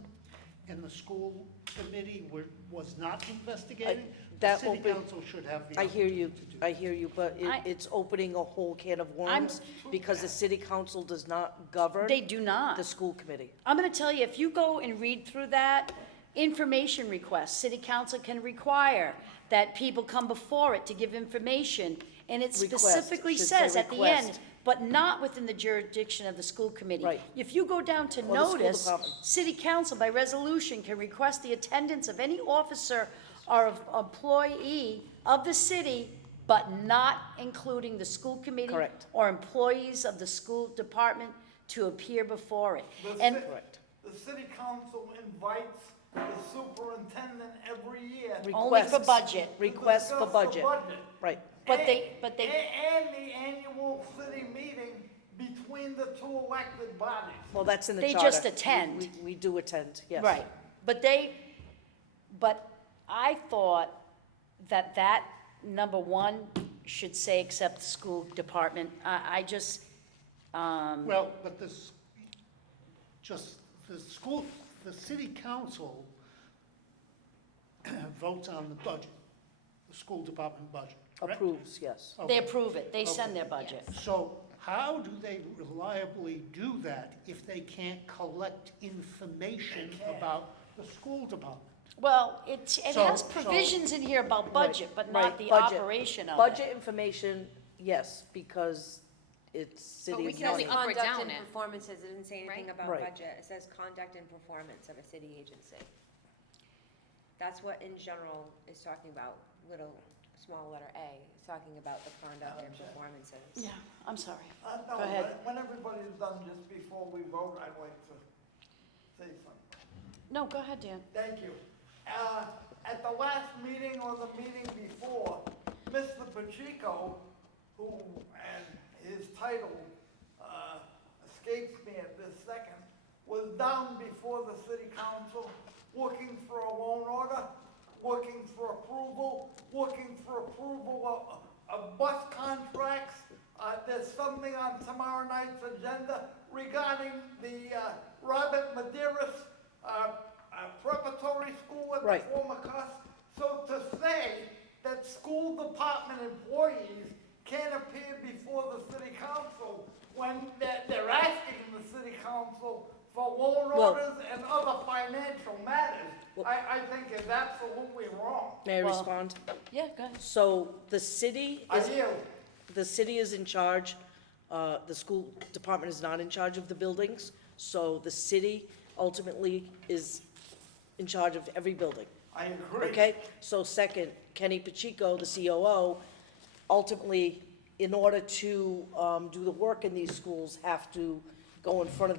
and the school committee was not investigating, the that city open- council should have the I hear you, opportunity to do I hear you, but I- it's opening a whole can of worms because the city council does not govern They do not. the school committee. I'm gonna tell you, if you go and read through that, information requests, city council can require that people come before it to give information, and it Request, specifically should say says at the end, request. but not within the jurisdiction of the school committee. Right. If you go down to Or the school notice, department. city council by resolution can request the attendance of any officer or employee of the city, but not including the school committee. Correct. Or employees of the school department to appear before it. The And ci- Correct. The city council invites the superintendent every year. to only for Requests. budget. Requests for discuss the budget, budget. right. But And- they, And the annual city meeting between the two elected bodies. Well, that's in the They charter. just attend. We do attend, yes. right, but I thought that number one should say except the school department. I just, Well, but this, just, the city council votes on the budget, the school department budget, correct? Approves, yes. they Okay. approve it, they send their budget. So how do they reliably do that if they can't collect information about the school department? Well, it So- has so- provisions in here about budget, but Right, not the budget. operation of Budget it. information, yes, because it's city we It can money. only up or conduct down and it. performances, it didn't say anything Right? about Right. budget, it says conduct and performance of a city agency. That's what in general is talking about, small letter A, is talking about the conduct and performances. Yeah, I'm sorry. No, Go ahead. when everybody's done, just before we vote, I'd like to say something. No, go ahead, Dan. Thank you. At the last meeting or the meeting before, Mr. Pacheco, who, and his title escapes me at this second, was down before the city council, looking for a loan order, looking for approval of bus contracts. There's something on tomorrow night's agenda regarding the Robert Maderas preparatory school at the Right. former cost. So to say that school department employees can't appear before the city council when they're asking the city council for loan Well- orders and other financial matters, Well- I think is absolutely wrong. May I Well- respond? Yeah, go ahead. So the city I is, yield. the city is in charge, the school department is not in charge of the buildings, so the city ultimately is in charge of every building. I agree. Okay, so second, Kenny Pacheco, the COO, ultimately, in order to do the work in these schools, have to go in front of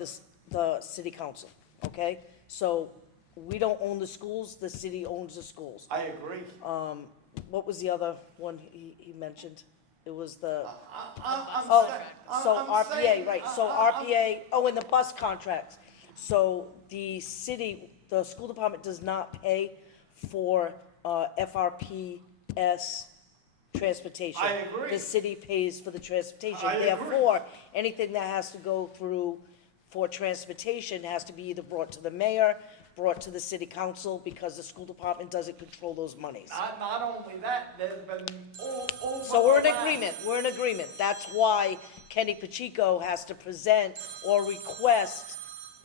the city council, okay? So we don't own the schools, the city owns the schools. I agree. What was the other one he mentioned? It was the, I'm oh, sa- so I'm RPA, saying- right, so RPA, oh, and the bus contracts. So the city, the school department does not pay for FRPS transportation. I agree. The city pays for the transportation. I agree. Therefore, anything that has to go through for transportation has to be either brought to the mayor, brought to the city council, because the school department doesn't control those monies. Not only that, there's been over. So we're in the last- agreement, we're in agreement. That's why Kenny Pacheco has to present or request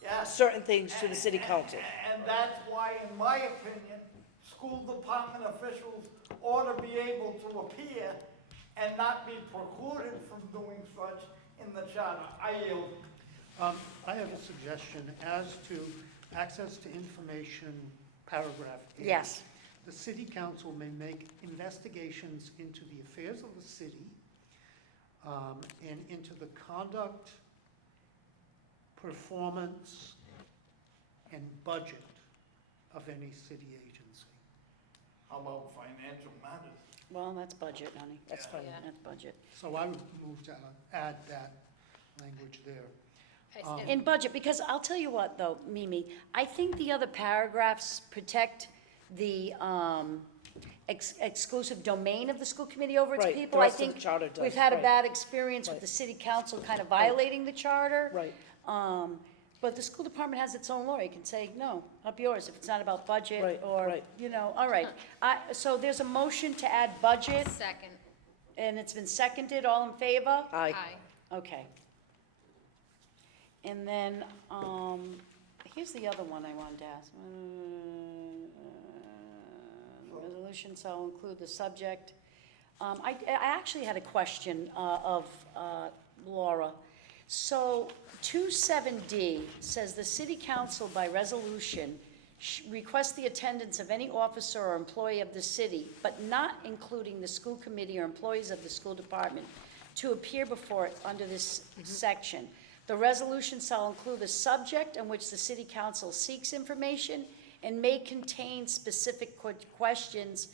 Yeah. certain things to the city council. And that's why, in my opinion, school department officials ought to be able to appear and not be precluded from doing such in the charter. I yield. I have a suggestion as to access to information, paragraph A. Yes. The city council may make investigations into the affairs of the city, and into the conduct, performance, and budget of any city agency. How about financial matters? Well, that's budget, honey. That's fine. Yeah. That's budget. So I would move to add that language there. In budget, because I'll tell you what, though, Mimi, I think the other paragraphs protect the exclusive domain of the school committee over its Right, the people. rest of I the think charter does, we've had a right. bad experience with Right. the city council kind of violating the charter. Right. But the school department has its own lawyer, it can say, no, up yours, if it's not about budget, Right, or, right. you know, all right. So there's a motion to add budget, Second. and it's been seconded, all in favor? Aye. Okay. And then, here's the other one I wanted to ask. The resolution shall include the subject. I actually had a question of Laura. So 27D says the city council by resolution requests the attendance of any officer or employee of the city, but not including the school committee or employees of the school department, to appear before it under this section. The resolution shall include the subject on which the city council seeks information and may contain specific questions,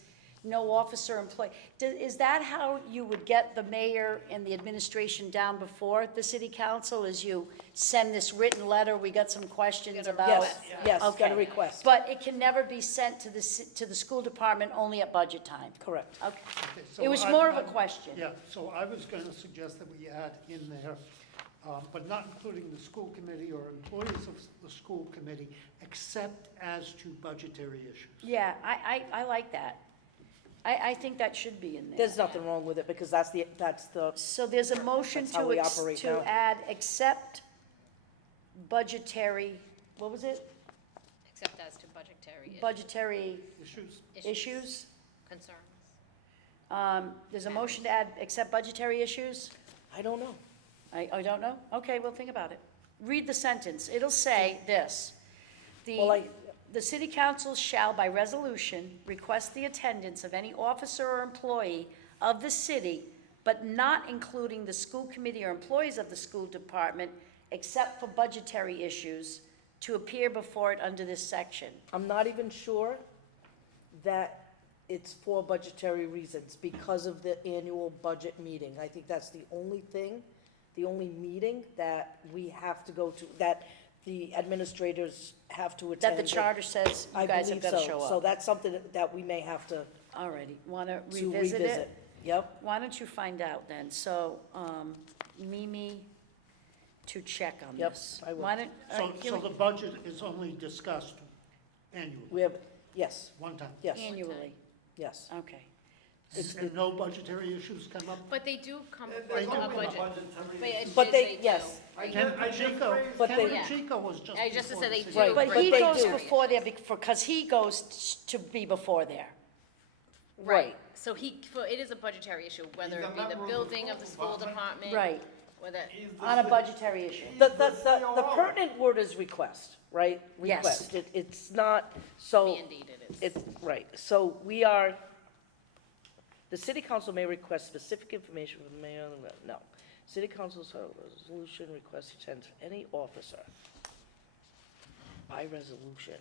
no officer or employee. Is that how you would get the mayor and the administration down before the city council, is you send this written letter, we got some questions about? Yes, yes, got a Okay. request. But it can never be sent to the school department only at budget time? Correct. Okay. Okay, so It was I- more of a I- question. Yeah, so I was going to suggest that we add in there, but not including the school committee or employees of the school committee, except as to budgetary issues. Yeah, I like that. I think that should be in there. There's nothing wrong with it, because that's the, So there's a motion That's how to, we operate now. add except budgetary, what was it? Except as to budgetary Budgetary Issues? issues? concerns. There's a motion to add except budgetary issues? I don't know. I don't know? Okay, we'll think about it. Read the sentence. It'll say this. Well, The city council shall by resolution request the attendance of any officer or employee of the city, but not including the school committee or employees of the school department, except for budgetary issues, to appear before it under this section. I'm not even sure that it's for budgetary reasons, because of the annual budget meeting. I think that's the only thing, the only meeting that we have to go to, that the administrators have to attend. That the charter says I you guys have believe got to so. show So up. that's something that we may have to Alrighty, want to to revisit revisit. it? Yep, Why don't you find out then? So, Mimi to check on Yep, this. I will. Why don't, So the budget is only discussed annually, we have, yes, one time? yes, annually, yes. okay. And no budgetary issues come up? But they do come They're before a gonna be budget. budgetary. But they, do. yes, Ken I just Pacheco, raised- But Ken they- Pacheco was just I just before said the they city. do. Right, But but he they goes do. before there because he goes to be before there. right. So it is a budgetary issue, whether He's a it be the member of the building of the school school department. department. Right, Whether, He's the on a city- budgetary issue. he's The COO. pertinent word is request, right? Yes. Request. It's not, so. mandated is. It's, right, so we are, the city council may request specific information from the mayor, no. City council's resolution request attends any officer by resolution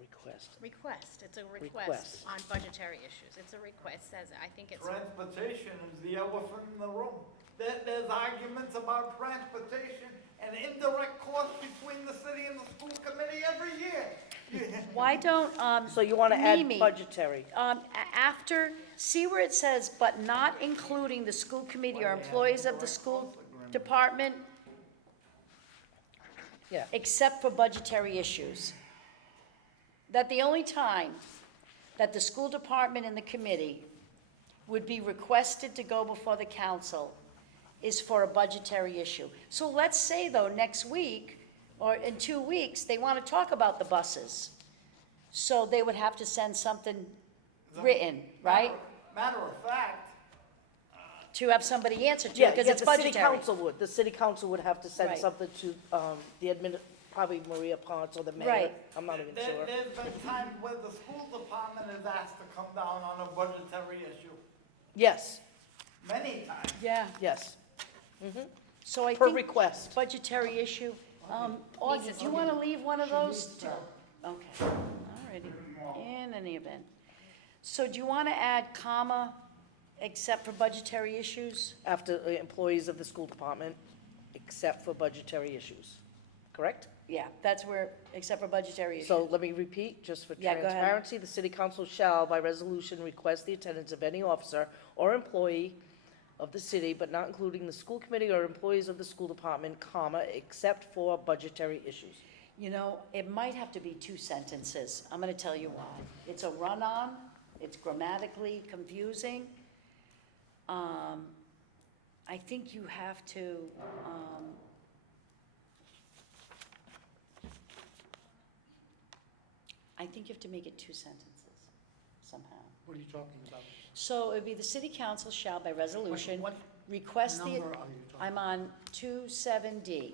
request. It's a request Request. on budgetary issues. It's a request, says, I think it's, Transportation is the elephant in the room. There's arguments about transportation and indirect costs between the city and the school committee every year. Why don't, So you want to add Mimi, budgetary? after, see where it says, but not including the school committee or employees of the school department, Yeah, except for budgetary issues. That the only time that the school department and the committee would be requested to go before the council is for a budgetary issue. So let's say though, next week, or in 2 weeks, they want to talk about the buses. So they would have to send something written, right? Matter of fact, To have somebody answer to, yeah, because yeah, it's the city budgetary. council would, the city council would have to send Right. something to, the probably Maria Ponce or the mayor. Right. I'm not even there's sure. been times where the school department is asked to come down on a budgetary issue, Yes, many times. Yeah, yes, so I per think request. budgetary issue, Audrey, do you want to leave one of those? Okay, all righty, in any event. So do you want to add comma, except for budgetary issues? After employees of the school department, except for budgetary issues, correct? Yeah, that's where, except for budgetary issues. So let me repeat, just for Yeah, go ahead. transparency, the city council shall, by resolution, request the attendance of any officer or employee of the city, but not including the school committee or employees of the school department, comma, except for budgetary issues. You know, it might have to be 2 sentences. I'm going to tell you why. It's a run-on, it's grammatically confusing. I think you have to, I think you have to make it 2 sentences somehow. What are you talking about? So it would be the city council shall by resolution What request the. number are you talking? I'm on 27D.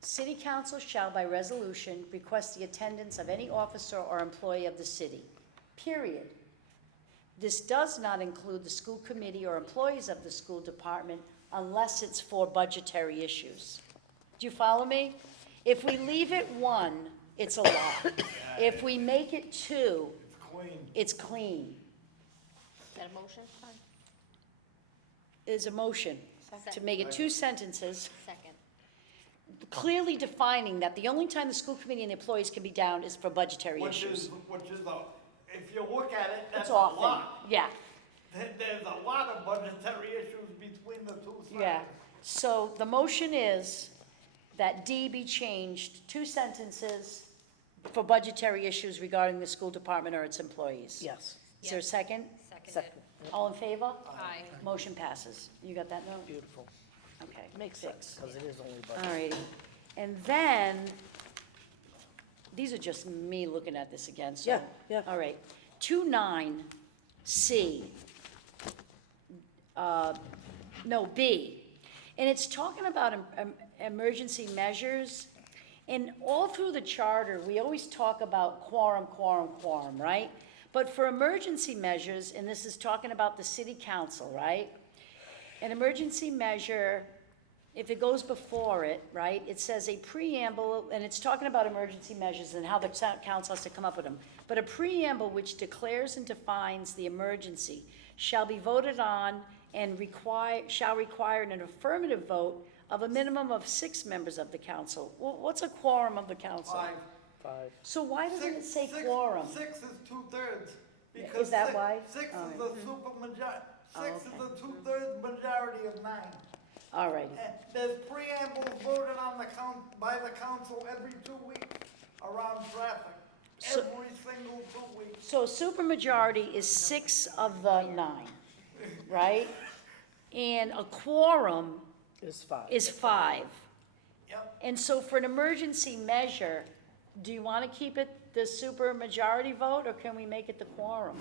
City council shall by resolution request the attendance of any officer or employee of the city, period. This does not include the school committee or employees of the school department unless it's for budgetary issues. Do you follow me? If we leave it 1, it's a lot. If we make it 2, It's clean. it's clean. is that a motion? Is a motion to make it 2 sentences, Second. clearly defining that the only time the school committee and the employees can be down is for budgetary issues. Which is if you look at it, that's It's a often, lot. yeah, There's a lot of budgetary issues between the two sides. yeah. So the motion is that D be changed, 2 sentences for budgetary issues regarding the school department or its employees. Yes, Is there a second? second, All in favor? Aye. Motion passes. You got that note? beautiful. Okay. Makes sense, because it is only All budget. righty. And then, these are just me looking at this again, so. Yeah, yeah. All right. 29C. No, B. And it's talking about emergency measures. And all through the charter, we always talk about quorum, right? But for emergency measures, and this is talking about the city council, right? An emergency measure, if it goes before it, right, it says a preamble, and it's talking about emergency measures and how the council has to come up with them. But a preamble which declares and defines the emergency shall be voted on and shall require an affirmative vote of a minimum of 6 members of the council. What's a quorum of the council? Five. So why doesn't it say Six- quorum? Six is 2/3. Is because that six- why? Six All is right. a supermajority, Oh, six is okay. a 2/3 majority of 9. All righty. And there's preambles voted on by the council every 2 weeks around traffic. So- Every single 2 weeks. So a supermajority is 6 of the 9, right? And a quorum Is 5. is 5. Yep. And so for an emergency measure, do you want to keep it the supermajority vote, or can we make it the quorum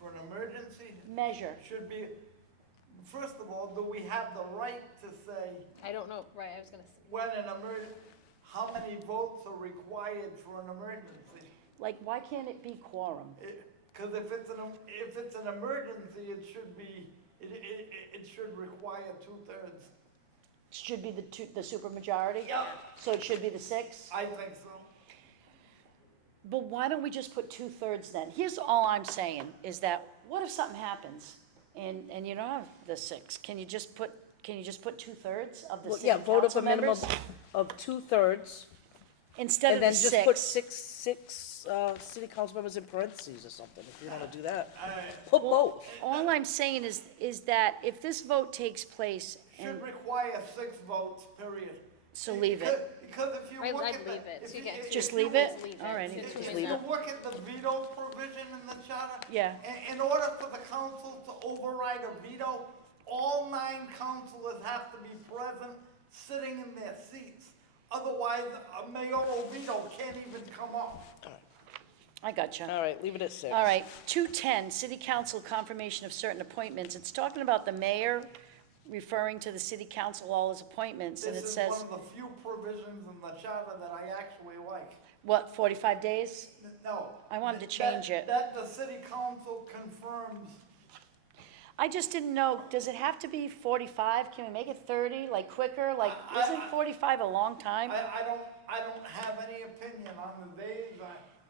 For an emergency, measure? should be, first of all, do we have the right to say I don't know, right, I was gonna, when an how many votes are required for an emergency? Like, why can't it be quorum? Because if it's an emergency, it should be, it should require 2/3. Should be the supermajority? Yeah, So it should be the 6? I think so. But why don't we just put 2/3 then? Here's all I'm saying, is that, what if something happens and you don't have the 6? Can you just put 2/3 of the Well, city yeah, vote of council a minimum members? of 2/3, Instead and of then the just put 6? six city council members in parentheses or something, if you wanna do that. Uh, Put both. All I'm saying is that if this vote takes place, and, Should require 6 votes, period. so leave it. Because if you I'd look like at to leave it, if so you you- get if Just you leave look- it? leave it. All right, Just just If leave you it. look at the veto provision in the charter. Yeah. In order for the council to override a veto, all 9 councilors have to be present, sitting in their seats. Otherwise, a mayoral veto can't even come up. I got you. All right, leave it at 6. All right, 210, city council confirmation of certain appointments. It's talking about the mayor referring to the city council, all his appointments, and it This is says, one of the few provisions in the charter that I actually like. what, 45 days? No. I wanted to that- change it. That the city council confirms. I just didn't know, does it have to be 45? Can we make it 30, like quicker? Like, isn't 45 a long time? I don't have any opinion on the days.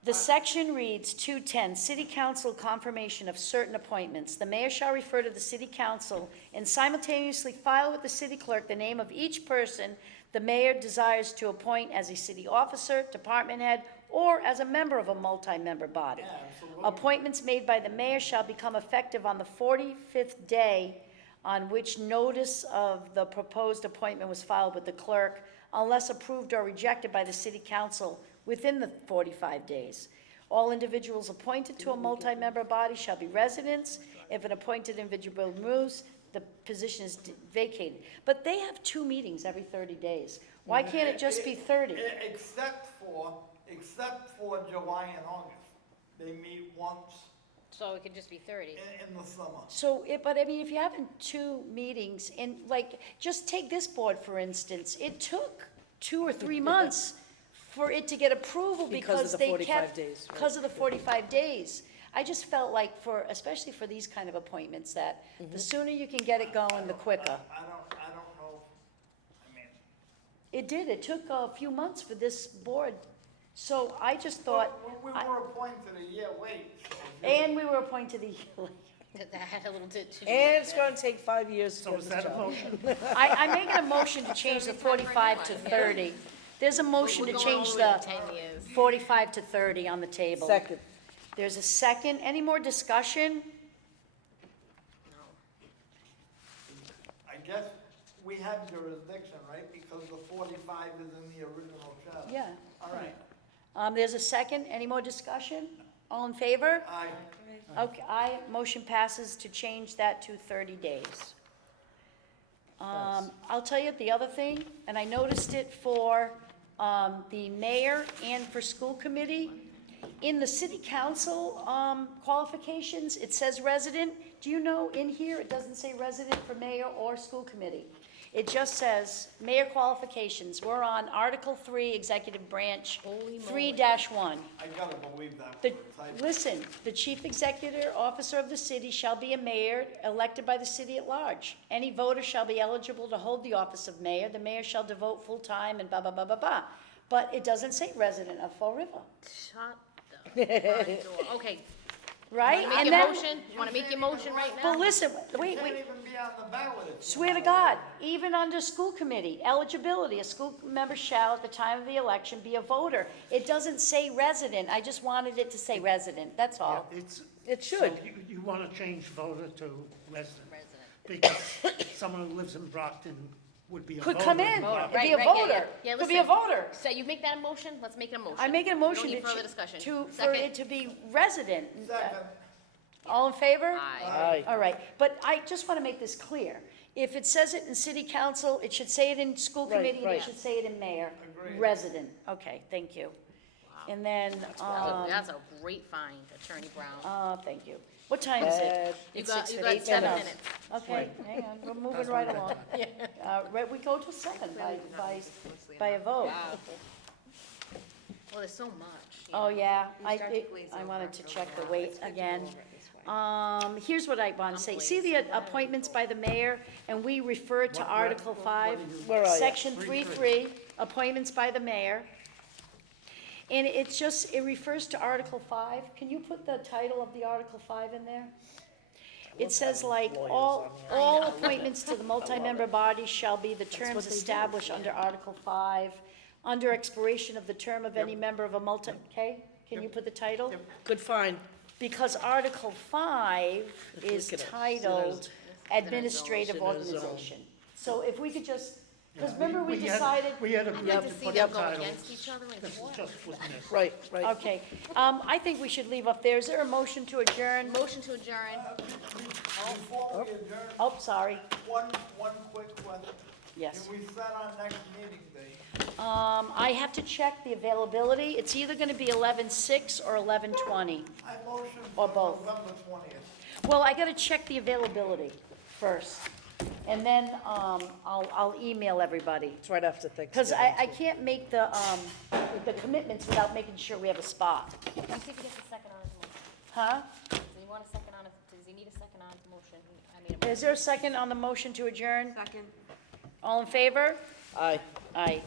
The section reads, 210, City Council confirmation of certain appointments. The mayor shall refer to the city council and simultaneously file with the city clerk the name of each person the mayor desires to appoint as a city officer, department head, or as a member of a multi-member body. Yeah, so Appointments made by the mayor shall become effective on the 45th day on which notice of the proposed appointment was filed with the clerk, unless approved or rejected by the city council within the 45 days. All individuals appointed to a multi-member body shall be residents. If an appointed individual moves, the position is vacated. But they have 2 meetings every 30 days. Why can't it just be 30? Except for July and August. They meet once so it could just be 30. in the summer. So, but I mean, if you're having 2 meetings, and like, just take this board, for instance, it took 2 or 3 months for it to get approval Because because of the they 45 kept. days, right. Because of the 45 days. I just felt like especially for these kind of appointments, that the sooner you can get it going, the quicker. I don't know. I mean. It did, it took a few months for this board. So I just thought, We I- were appointed a year late, so. and we were appointed a year later. That had a little too. And it's gonna take 5 years to So get is this that a job. motion? I'm making a motion to change the 45 to 30. There's a motion to change the 10 years. 45 to 30 on the table. Second. There's a second. Any more discussion? I guess we have jurisdiction, right? Because the 45 is in the original charter. Yeah. All right. There's a second. Any more discussion? All in favor? I, Okay, motion passes to change that to 30 days. I'll tell you the other thing, and I noticed it for the mayor and for school committee. In the city council qualifications, it says resident. Do you know, in here, it doesn't say resident for mayor or school committee. It just says mayor qualifications. We're on Article 3, Executive Branch, 3-1. I gotta believe that. The, for a typo. listen, the chief executive officer of the city shall be a mayor elected by the city at large. Any voter shall be eligible to hold the office of mayor. The mayor shall devote full time and blah, blah, blah, blah, blah. But it doesn't say resident of Fall River. Shut the front door. Okay, right? Make And your then, motion, you wanna make your motion right now? but listen, You wait, can't wait. even be on the ballot if you Swear to want. God, even under school committee, eligibility, a school member shall, at the time of the election, be a voter. It doesn't say resident, I just wanted it to say resident, that's all. It's. It so should. You want to change voter to resident, Resident. because someone who lives in Brockton would be a voter. Could come in, Voter, could right, be a right, yeah, voter, yeah. could be a listen. voter. So you make that a motion, let's make it a motion. I make a We motion don't need to, further discussion. for Second? it to be resident. Second. All in favor? Aye. Aye. All right, but I just want to make this clear. If it says it in city council, it should say it in school Right, committee, and it right. should say it in mayor. Agreed. Resident, okay, thank you. And then, That's a great find, Attorney Brown. thank you. What time is it? You It's got 6:50. 7 minutes. Okay, hang on, we're moving right along. Right, we go to 7 by a vote. Wow. Well, there's so much. you Oh, know. yeah, I start to glaze over. wanted to check the Yeah, weight it's good to go again. over it this way. Here's what I want to say. See the appointments by the mayor, and we refer to Article 5, Where are you? Section 3.3, appointments by the mayor. And it's just, it refers to Article 5. Can you put the title of the Article 5 in there? It says like, all appointments to the multi-member body shall be the terms established under Article 5, under expiration of the term of any member of a okay? Can you put the title? Good find. Because Article 5 is Look at it. titled Administrative Center zone. Organization. So if we could just, because Yeah, remember we had- decided, We had I'd agreed like to to see put them the go title. against each other in This court. just was missed. Right, right. okay. I think we should leave up there. Is there a motion to adjourn? Motion to adjourn. Before we adjourn, Oh, sorry. one quick question. Yes. Can we set our next meeting date? I have to check the availability. It's either going to be 11/6 or 11/20. I motion Or for both. November 20th. Well, I got to check the availability first. And then I'll email everybody. It's right after Because Thanksgiving. I can't make the commitments without making sure we have a spot. Let me see if he gets a second on his motion. Huh? Does he want a second on it? Does he need a second on his motion? I made a Is there a second on the motion to adjourn? Second. All in favor? Aye. Aye.